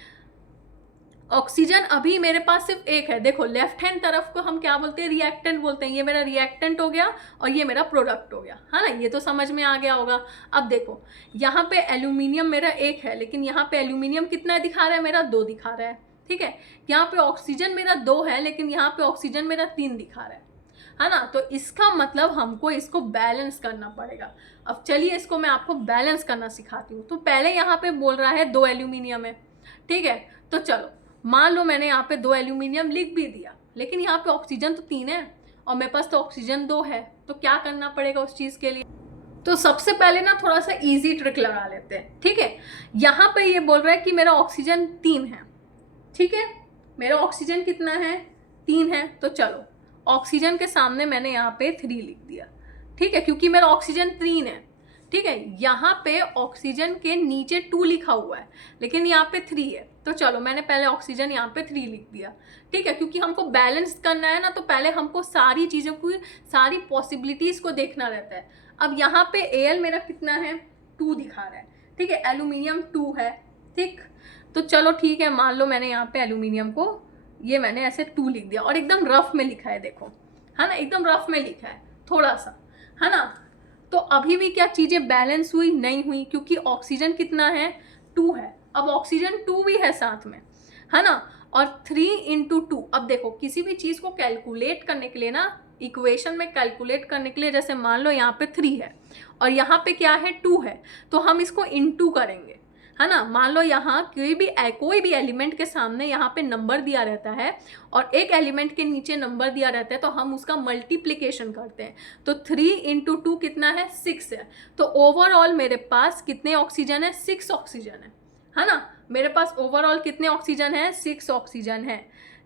ऑक्सीजन अभी मेरे पास सिर्फ एक है। देखो लेफ्ट हैंड तरफ को हम क्या बोलते हैं, रिएक्टेंट बोलते हैं। ये मेरा रिएक्टेंट हो गया और ये मेरा प्रोडक्ट हो गया, है ना। ये तो समझ में आ गया होगा। अब देखो यहाँ पे एल्यूमिनियम मेरा एक है, लेकिन यहाँ पे एल्यूमिनियम कितना दिखा रहा है, मेरा 2 दिखा रहा है। ठीक है, यहाँ पे ऑक्सीजन मेरा 2 है, लेकिन यहाँ पे ऑक्सीजन मेरा 3 दिखा रहा है ना। तो इसका मतलब हमको इसको बैलेंस करना पड़ेगा। अब चलिए इसको मैं आपको बैलेंस करना सिखाती हूँ। तो पहले यहाँ पे बोल रहा है 2 एल्यूमिनियम है, ठीक है। तो चलो मान लो मैंने यहाँ पे 2 एल्यूमिनियम लिख भी दिया, लेकिन यहाँ पे ऑक्सीजन तो 3 है और मेरे पास तो ऑक्सीजन 2 है, तो क्या करना पड़ेगा उस चीज़ के लिए। तो सबसे पहले ना थोड़ा सा इजी ट्रिक लगा लेते हैं। ठीक है, यहाँ पे ये बोल रहा है कि मेरा ऑक्सीजन 3 है। ठीक है, मेरा ऑक्सीजन कितना है 3 है, तो चलो ऑक्सीजन के सामने मैंने यहाँ पे 3 लिख दिया। ठीक है, क्योंकि मेरा ऑक्सीजन 3 है। ठीक है, यहाँ पे ऑक्सीजन के नीचे 2 लिखा हुआ है, लेकिन यहाँ पे 3 है, तो चलो मैंने पहले ऑक्सीजन यहाँ पे 3 लिख दिया। ठीक है, क्योंकि हमको बैलेंस करना है ना, तो पहले हमको सारी चीज़ों को, सारी पॉसिबिलिटीज़ को देखना रहता है। अब यहाँ पे Al मेरा कितना है 2 दिखा रहा है। ठीक है, एल्यूमिनियम 2 है। ठीक, तो चलो ठीक है, मान लो मैंने यहाँ पे एल्यूमिनियम को ये मैंने ऐसे 2 लिख दिया और एकदम रफ में लिखा है, देखो है ना, एकदम रफ में लिखा है थोड़ा सा, है ना। तो अभी भी क्या चीज़ें बैलेंस हुई, नहीं हुई, क्योंकि ऑक्सीजन कितना है 2 है, अब ऑक्सीजन 2 भी है साथ में, है ना। और 3 × 2, अब देखो किसी भी चीज़ को कैलकुलेट करने के लिए ना, इक्वेशन में कैलकुलेट करने के लिए, जैसे मान लो यहाँ पे 3 है और यहाँ पे क्या है 2 है, तो हम इसको इंटू करेंगे, है ना। मान लो यहाँ कोई भी एलिमेंट के सामने यहाँ पे नंबर दिया रहता है और एक एलिमेंट के नीचे नंबर दिया रहता है, तो हम उसका मल्टीप्लिकेशन करते हैं। तो 3 × 2 कितना है 6 है, तो ओवरऑल मेरे पास कितने ऑक्सीजन है 6 ऑक्सीजन है ना। मेरे पास ओवरऑल कितने ऑक्सीजन है 6 ऑक्सीजन है।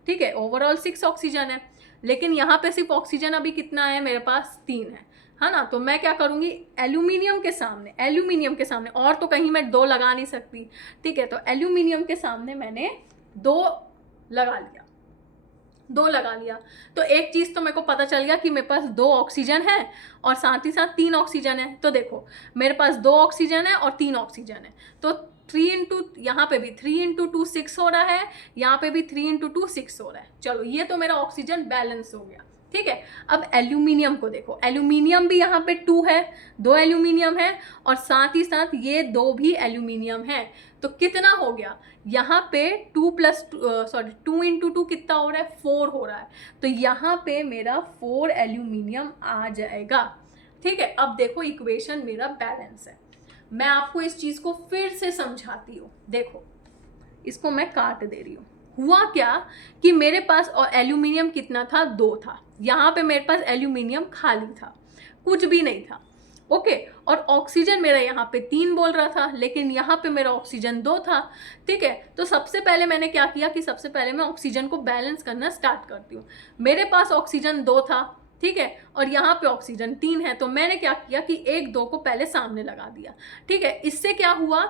ठीक है, ओवरऑल 6 ऑक्सीजन है, लेकिन यहाँ पे सिर्फ ऑक्सीजन अभी कितना है मेरे पास 3 है ना। तो मैं क्या करूँगी, एल्यूमिनियम के सामने, और तो कहीं मैं 2 लगा नहीं सकती। ठीक है, तो एल्यूमिनियम के सामने मैंने 2 लगा लिया। तो एक चीज़ तो मेरे को पता चल गया कि मेरे पास 2 ऑक्सीजन है और साथ ही साथ 3 ऑक्सीजन है। तो देखो मेरे पास 2 ऑक्सीजन है और 3 ऑक्सीजन है, तो 3 × यहाँ पे भी 3 × 2 6 हो रहा है, यहाँ पे भी 3 × 2 6 हो रहा है। चलो ये तो मेरा ऑक्सीजन बैलेंस हो गया। ठीक है, अब एल्यूमिनियम को देखो, एल्यूमिनियम भी यहाँ पे 2 है, 2 एल्यूमिनियम है और साथ ही साथ ये 2 भी एल्यूमिनियम है, तो कितना हो गया यहाँ पे 2 × 2 कितना हो रहा है 4 हो रहा है, तो यहाँ पे मेरा 4 एल्यूमिनियम आ जाएगा। ठीक है, अब देखो इक्वेशन मेरा बैलेंस है। मैं आपको इस चीज़ को फिर से समझाती हूँ। देखो इसको मैं काट दे रही हूँ। हुआ क्या कि मेरे पास और एल्यूमिनियम कितना था 2 था, यहाँ पे मेरे पास एल्यूमिनियम खाली था, कुछ भी नहीं था। ओके। और ऑक्सीजन मेरा यहाँ पे 3 बोल रहा था, लेकिन यहाँ पे मेरा ऑक्सीजन 2 था। ठीक है, तो सबसे पहले मैंने क्या किया कि सबसे पहले मैं ऑक्सीजन को बैलेंस करना स्टार्ट करती हूँ। मेरे पास ऑक्सीजन 2 था, ठीक है, और यहाँ पे ऑक्सीजन 3 है, तो मैंने क्या किया कि 1 2 को पहले सामने लगा दिया। ठीक है, इससे क्या हुआ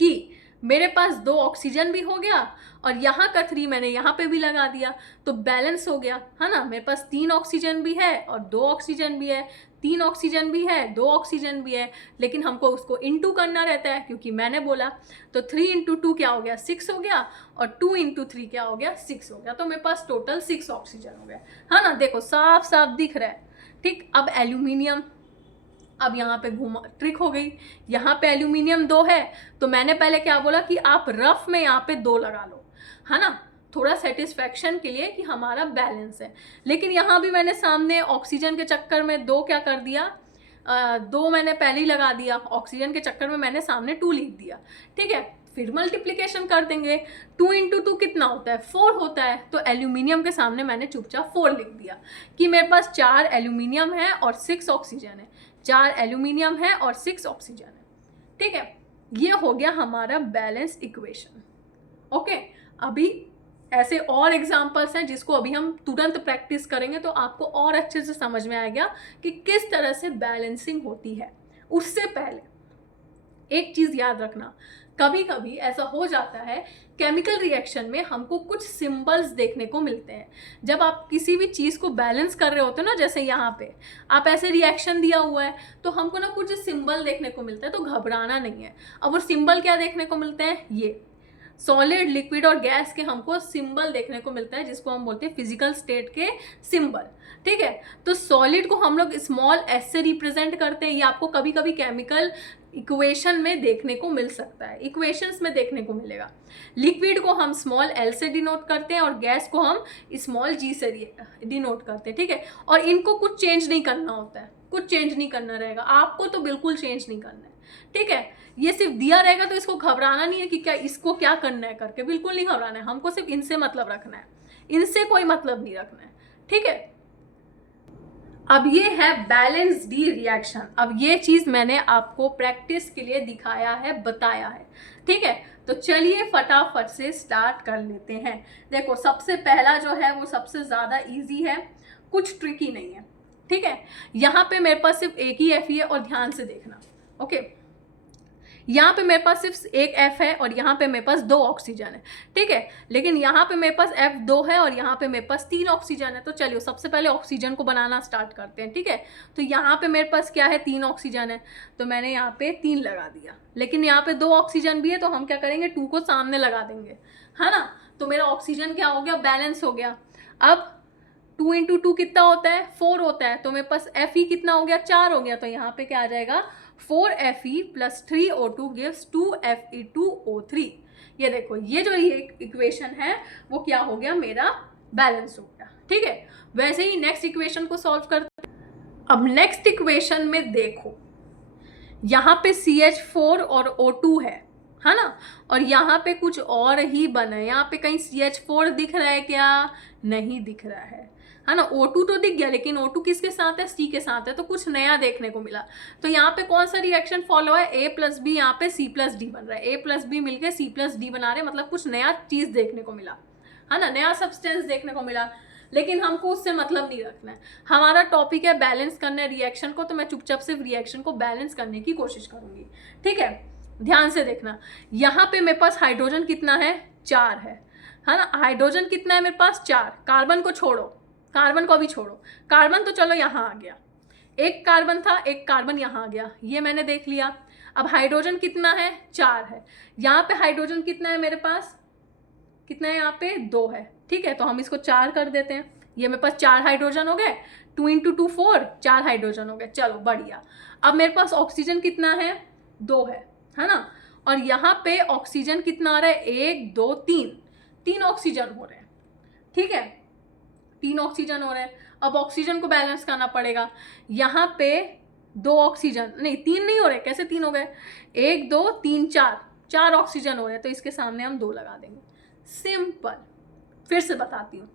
कि मेरे पास 2 ऑक्सीजन भी हो गया और यहाँ का 3 मैंने यहाँ पे भी लगा दिया, तो बैलेंस हो गया, है ना। मेरे पास 3 ऑक्सीजन भी है और 2 ऑक्सीजन भी है, 3 ऑक्सीजन भी है, 2 ऑक्सीजन भी है, लेकिन हमको उसको इंटू करना रहता है क्योंकि मैंने बोला। तो 3 इंटू 2 क्या हो गया, 6 हो गया, और 2 इंटू 3 क्या हो गया, 6 हो गया। तो मेरे पास टोटल 6 ऑक्सीजन हो गया, है ना। देखो साफ साफ दिख रहा है। ठीक, अब एल्यूमिनियम, अब यहाँ पे घुमा ट्रिक हो गई, यहाँ पे एल्यूमिनियम 2 है, तो मैंने पहले क्या बोला कि आप रफ में यहाँ पे 2 लगा लो, है ना, थोड़ा सेटिस्फैक्शन के लिए कि हमारा बैलेंस है। लेकिन यहाँ भी मैंने सामने ऑक्सीजन के चक्कर में 2 क्या कर दिया, 2 मैंने पहले ही लगा दिया, ऑक्सीजन के चक्कर में मैंने सामने 2 लिख दिया। ठीक है, फिर मल्टीप्लिकेशन कर देंगे, 2 इंटू 2 कितना होता है, 4 होता है, तो एल्यूमिनियम के सामने मैंने चुपचाप 4 लिख दिया कि मेरे पास 4 एल्यूमिनियम है और 6 ऑक्सीजन है, 4 एल्यूमिनियम है और 6 ऑक्सीजन है। ठीक है, ये हो गया हमारा बैलेंस इक्वेशन। ओके, अभी ऐसे और एग्जाम्पल्स हैं जिसको अभी हम तुरंत प्रैक्टिस करेंगे तो आपको और अच्छे से समझ में आएगा कि किस तरह से बैलेंसिंग होती है। उससे पहले एक चीज याद रखना, कभी कभी ऐसा हो जाता है केमिकल रिएक्शन में हमको कुछ सिंबल्स देखने को मिलते हैं। जब आप किसी भी चीज़ को बैलेंस कर रहे होते हो ना, जैसे यहाँ पे आप ऐसे रिएक्शन दिया हुआ है तो हमको ना कुछ सिंबल देखने को मिलता है, तो घबराना नहीं है। अब वो सिंबल क्या देखने को मिलते हैं, ये सॉलिड, लिक्विड और गैस के हमको सिंबल देखने को मिलता है जिसको हम बोलते हैं फिजिकल स्टेट के सिंबल। ठीक है, तो सॉलिड को हम लोग स्मॉल एस से रिप्रेजेंट करते हैं, ये आपको कभी कभी केमिकल इक्वेशन में देखने को मिल सकता है, इक्वेशंस में देखने को मिलेगा। लिक्विड को हम स्मॉल एल से डिनोट करते हैं और गैस को हम स्मॉल जी से डिनोट करते हैं। ठीक है, और इनको कुछ चेंज नहीं करना होता है, कुछ चेंज नहीं करना रहेगा आपको, तो बिल्कुल चेंज नहीं करना है। ठीक है, ये सिर्फ दिया रहेगा तो इसको घबराना नहीं है कि क्या इसको क्या करना है करके, बिल्कुल नहीं घबराना है, हमको सिर्फ इनसे मतलब रखना है, इनसे कोई मतलब नहीं रखना है। ठीक है, अब ये है बैलेंस डी रिएक्शन। अब ये चीज मैंने आपको प्रैक्टिस के लिए दिखाया है, बताया है। ठीक है, तो चलिए फटाफट से स्टार्ट कर लेते हैं। देखो सबसे पहला जो है वो सबसे ज्यादा इजी है, कुछ ट्रिकी नहीं है। ठीक है, यहाँ पे मेरे पास सिर्फ एक ही एफ है और ध्यान से देखना। ओके, यहाँ पे मेरे पास सिर्फ एक F है और यहाँ पे मेरे पास 2 ऑक्सीजन है। ठीक है, लेकिन यहाँ पे मेरे पास F2 है और यहाँ पे मेरे पास 3 ऑक्सीजन है। तो चलिए सबसे पहले ऑक्सीजन को बनाना स्टार्ट करते हैं। ठीक है, तो यहाँ पे मेरे पास क्या है, 3 ऑक्सीजन है, तो मैंने यहाँ पे 3 लगा दिया। लेकिन यहाँ पे 2 ऑक्सीजन भी है, तो हम क्या करेंगे, 2 को सामने लगा देंगे, है ना। तो मेरा ऑक्सीजन क्या हो गया, बैलेंस हो गया। अब 2 इंटू 2 कितना होता है, 4 होता है, तो मेरे पास Fe कितना हो गया, 4 हो गया। तो यहाँ पे क्या आ जाएगा, 4Fe plus 3O2 gives 2Fe2O3। ये देखो, ये जो ये इक्वेशन है वो क्या हो गया, मेरा बैलेंस हो गया। ठीक है, वैसे ही नेक्स्ट इक्वेशन को सॉल्व करते हैं। अब नेक्स्ट इक्वेशन में देखो, यहाँ पे CH4 और O2 है ना, और यहाँ पे कुछ और ही बना है। यहाँ पे कहीं CH4 दिख रहा है क्या, नहीं दिख रहा है ना। O2 तो दिख गया, लेकिन O2 किसके साथ है, C के साथ है, तो कुछ नया देखने को मिला। तो यहाँ पे कौन सा रिएक्शन फॉलो है, A प्लस बी, यहाँ पे C प्लस डी बन रहा है। A प्लस बी मिलकर C प्लस डी बना रहे, मतलब कुछ नया चीज देखने को मिला, है ना, नया सब्सटेंस देखने को मिला। लेकिन हमको उससे मतलब नहीं रखना है, हमारा टॉपिक है बैलेंस करना है रिएक्शन को, तो मैं चुपचाप सिर्फ रिएक्शन को बैलेंस करने की कोशिश करूंगी। ठीक है, ध्यान से देखना, यहाँ पे मेरे पास हाइड्रोजन कितना है, 4 है ना। हाइड्रोजन कितना है मेरे पास, 4। कार्बन को छोड़ो, कार्बन को अभी छोड़ो, कार्बन तो चलो यहाँ आ गया, एक कार्बन था, एक कार्बन यहाँ आ गया, ये मैंने देख लिया। अब हाइड्रोजन कितना है, 4 है। यहाँ पे हाइड्रोजन कितना है मेरे पास, कितना है, यहाँ पे 2 है। ठीक है, तो हम इसको 4 कर देते हैं, ये मेरे पास 4 हाइड्रोजन हो गए, 2 इंटू 2 4, 4 हाइड्रोजन हो गए, चलो बढ़िया। अब मेरे पास ऑक्सीजन कितना है, 2 है ना, और यहाँ पे ऑक्सीजन कितना आ रहा है, 1 2 3 ऑक्सीजन हो रहे हैं। ठीक है, 3 ऑक्सीजन हो रहे हैं। अब ऑक्सीजन को बैलेंस करना पड़ेगा, यहाँ पे 2 ऑक्सीजन नहीं, 3 नहीं हो रहे, कैसे 3 हो गए, 1 2 3 4 ऑक्सीजन हो रहे हैं, तो इसके सामने हम 2 लगा देंगे, सिंपल। फिर से बताती हूँ,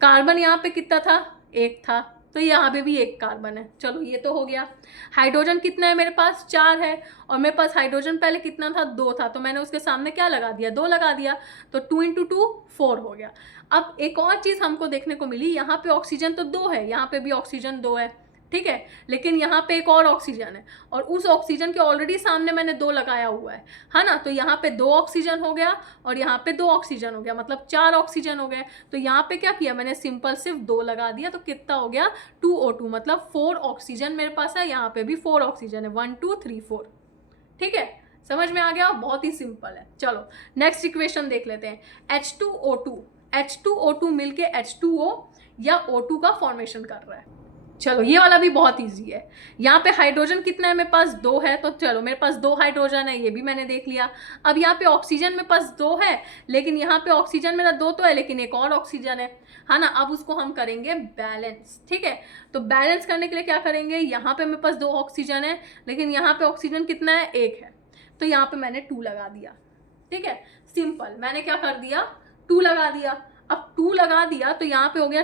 कार्बन यहाँ पे कितना था, 1 था, तो यहाँ पे भी एक कार्बन है। चलो ये तो हो गया। हाइड्रोजन कितना है मेरे पास, 4 है, और मेरे पास हाइड्रोजन पहले कितना था, 2 था, तो मैंने उसके सामने क्या लगा दिया, 2 लगा दिया, तो 2 × 2 4 हो गया। अब एक और चीज़ हमको देखने को मिली, यहाँ पे ऑक्सीजन तो 2 है, यहाँ पे भी ऑक्सीजन 2 है, ठीक है, लेकिन यहाँ पे एक और ऑक्सीजन है, और उस ऑक्सीजन के ऑलरेडी सामने मैंने 2 लगाया हुआ है ना, तो यहाँ पे 2 ऑक्सीजन हो गया और यहाँ पे 2 ऑक्सीजन हो गया, मतलब 4 ऑक्सीजन हो गए। तो यहाँ पे क्या किया मैंने, सिंपल सिर्फ 2 लगा दिया, तो कितना हो गया, 2O2, मतलब 4 ऑक्सीजन मेरे पास है, यहाँ पे भी 4 ऑक्सीजन है, 1 2 3 4, ठीक है, समझ में आ गया, बहुत ही सिंपल है। चलो नेक्स्ट इक्वेशन देख लेते हैं। H2O2 मिलके H2O या O2 का फॉर्मेशन कर रहा है। चलो ये वाला भी बहुत इजी है। यहाँ पे हाइड्रोजन कितना है मेरे पास, 2 है, तो चलो मेरे पास 2 हाइड्रोजन है, ये भी मैंने देख लिया। अब यहाँ पे ऑक्सीजन मेरे पास 2 है, लेकिन यहाँ पे ऑक्सीजन मेरा 2 तो है, लेकिन एक और ऑक्सीजन है ना। अब उसको हम करेंगे बैलेंस, ठीक है। तो बैलेंस करने के लिए क्या करेंगे, यहाँ पे मेरे पास 2 ऑक्सीजन है, लेकिन यहाँ पे ऑक्सीजन कितना है, 1 है, तो यहाँ पे मैंने 2 लगा दिया, ठीक है, सिंपल। मैंने क्या कर दिया, 2 लगा दिया। अब 2 लगा दिया तो यहाँ पे हो गया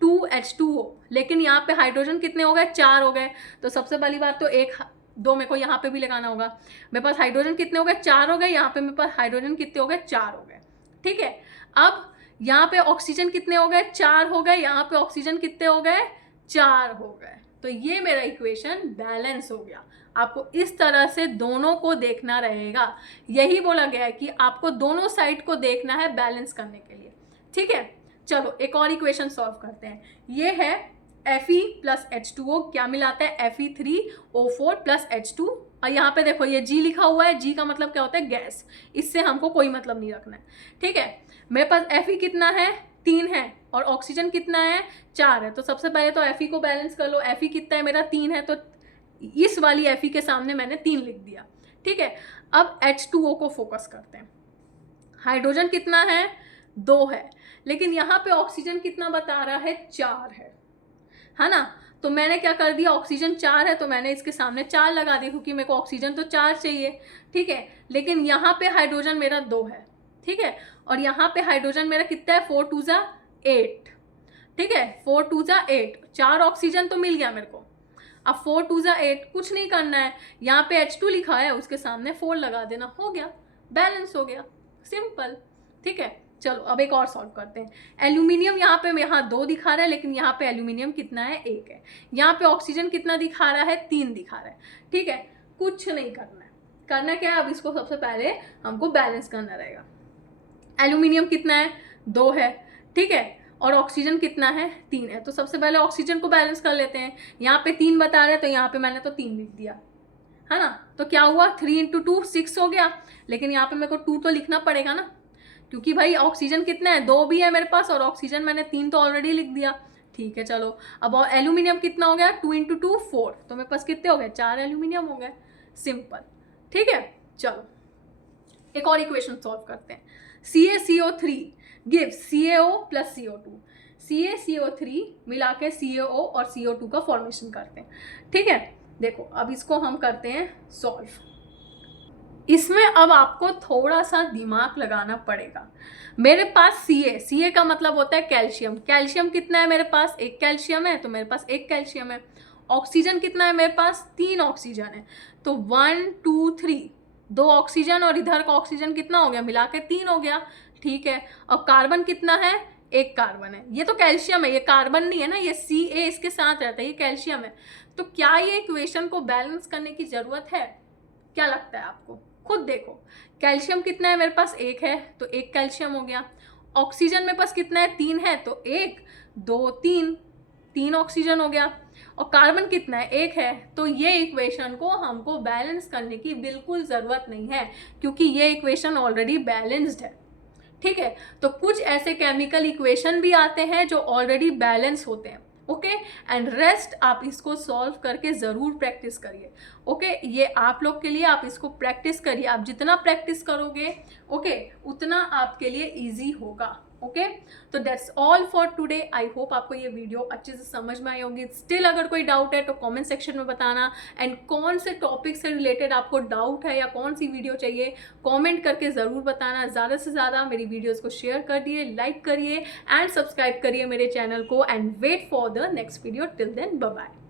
2H2O, लेकिन यहाँ पे हाइड्रोजन कितने हो गए, 4 हो गए। तो सबसे पहली बात तो 1 2 मेरे को यहाँ पे भी लगाना होगा। मेरे पास हाइड्रोजन कितने हो गए, 4 हो गए, यहाँ पे मेरे पास हाइड्रोजन कितने हो गए, 4 हो गए, ठीक है। अब यहाँ पे ऑक्सीजन कितने हो गए, 4 हो गए, यहाँ पे ऑक्सीजन कितने हो गए, 4 हो गए। तो ये मेरा इक्वेशन बैलेंस हो गया। आपको इस तरह से दोनों को देखना रहेगा, यही बोला गया है कि आपको दोनों साइड को देखना है बैलेंस करने के लिए, ठीक है। चलो एक और इक्वेशन सॉल्व करते हैं। ये है Fe + H2O, क्या मिलाता है, Fe3O4 + H2, और यहाँ पे देखो ये G लिखा हुआ है, G का मतलब क्या होता है, गैस, इससे हमको कोई मतलब नहीं रखना है, ठीक है। मेरे पास Fe कितना है, 3 है, और ऑक्सीजन कितना है, 4 है। तो सबसे पहले तो Fe को बैलेंस कर लो। Fe कितना है मेरा, 3 है, तो इस वाली Fe के सामने मैंने 3 लिख दिया, ठीक है। अब H2O को फोकस करते हैं। हाइड्रोजन कितना है, 2 है, लेकिन यहाँ पे ऑक्सीजन कितना बता रहा है, 4 है ना। तो मैंने क्या कर दिया, ऑक्सीजन 4 है, तो मैंने इसके सामने 4 लगा दिया, क्योंकि मेरे को ऑक्सीजन तो 4 चाहिए, ठीक है। लेकिन यहाँ पे हाइड्रोजन मेरा 2 है, ठीक है, और यहाँ पे हाइड्रोजन मेरा कितना है, 4 2 8, ठीक है, 4 2 8, 4 ऑक्सीजन तो मिल गया मेरे को। अब 4 2 8, कुछ नहीं करना है, यहाँ पे H2 लिखा है, उसके सामने 4 लगा देना, हो गया, बैलेंस हो गया, सिंपल, ठीक है। चलो अब एक और सॉल्व करते हैं। एल्यूमिनियम यहाँ पे 2 दिखा रहा है, लेकिन यहाँ पे एल्यूमिनियम कितना है, 1 है। यहाँ पे ऑक्सीजन कितना दिखा रहा है, 3 दिखा रहा है, ठीक है। कुछ नहीं करना है, करना क्या है, अब इसको सबसे पहले हमको बैलेंस करना रहेगा। एल्यूमिनियम कितना है, 2 है, ठीक है, और ऑक्सीजन कितना है, 3 है। तो सबसे पहले ऑक्सीजन को बैलेंस कर लेते हैं। यहाँ पे 3 बता रहे हैं, तो यहाँ पे मैंने तो 3 लिख दिया, है ना। तो क्या हुआ, 3 × 2 6 हो गया, लेकिन यहाँ पे मेरे को 2 तो लिखना पड़ेगा ना, क्योंकि भाई ऑक्सीजन कितना है, 2 भी है मेरे पास, और ऑक्सीजन मैंने 3 तो ऑलरेडी लिख दिया, ठीक है। चलो अब एल्यूमिनियम कितना हो गया, 2 × 2 4, तो मेरे पास कितने हो गए, 4 एल्यूमिनियम हो गए, सिंपल, ठीक है। चलो एक और इक्वेशन सॉल्व करते हैं। CaCO3 gives CaO + CO2, CaCO3 मिला के CaO और CO2 का फॉर्मेशन करते हैं, ठीक है। देखो अब इसको हम करते हैं सॉल्व। इसमें अब आपको थोड़ा सा दिमाग लगाना पड़ेगा। मेरे पास Ca का मतलब होता है कैल्शियम। कैल्शियम कितना है मेरे पास, 1 कैल्शियम है, तो मेरे पास 1 कैल्शियम है। ऑक्सीजन कितना है मेरे पास, 3 ऑक्सीजन है, तो 1 2 3, 2 ऑक्सीजन, और इधर का ऑक्सीजन कितना हो गया, मिला के 3 हो गया, ठीक है। अब कार्बन कितना है, 1 कार्बन है, ये तो कैल्शियम है, ये कार्बन नहीं है ना, ये Ca इसके साथ रहता है, ये कैल्शियम है। तो क्या ये इक्वेशन को बैलेंस करने की जरूरत है, क्या लगता है आपको, खुद देखो। कैल्शियम कितना है मेरे पास, 1 है, तो 1 कैल्शियम हो गया। ऑक्सीजन मेरे पास कितना है, 3 है, तो 1 2 3 ऑक्सीजन हो गया। और कार्बन कितना है, 1 है। तो ये इक्वेशन को हमको बैलेंस करने की बिल्कुल ज़रूरत नहीं है, क्योंकि ये इक्वेशन ऑलरेडी बैलेंस्ड है, ठीक है। तो कुछ ऐसे केमिकल इक्वेशन भी आते हैं जो ऑलरेडी बैलेंस होते हैं, ओके। एंड रेस्ट आप इसको सॉल्व करके ज़रूर प्रैक्टिस करिए, ओके। ये आप लोग के लिए, आप इसको प्रैक्टिस करिए, आप जितना प्रैक्टिस करोगे, ओके, उतना आपके लिए इजी होगा, ओके, तो that's all for today. I hope आपको ये वीडियो अच्छे से समझ में आई होगी। स्टिल अगर कोई डाउट है तो कमेंट सेक्शन में बताना, एंड कौन से टॉपिक से रिलेटेड आपको डाउट है या कौन सी वीडियो चाहिए कमेंट करके ज़रूर बताना। ज़्यादा से ज़्यादा मेरी वीडियोस को शेयर कर दिए, लाइक करिए एंड सब्सक्राइब करिए मेरे चैनल को, and wait for the next video. Till then bye bye.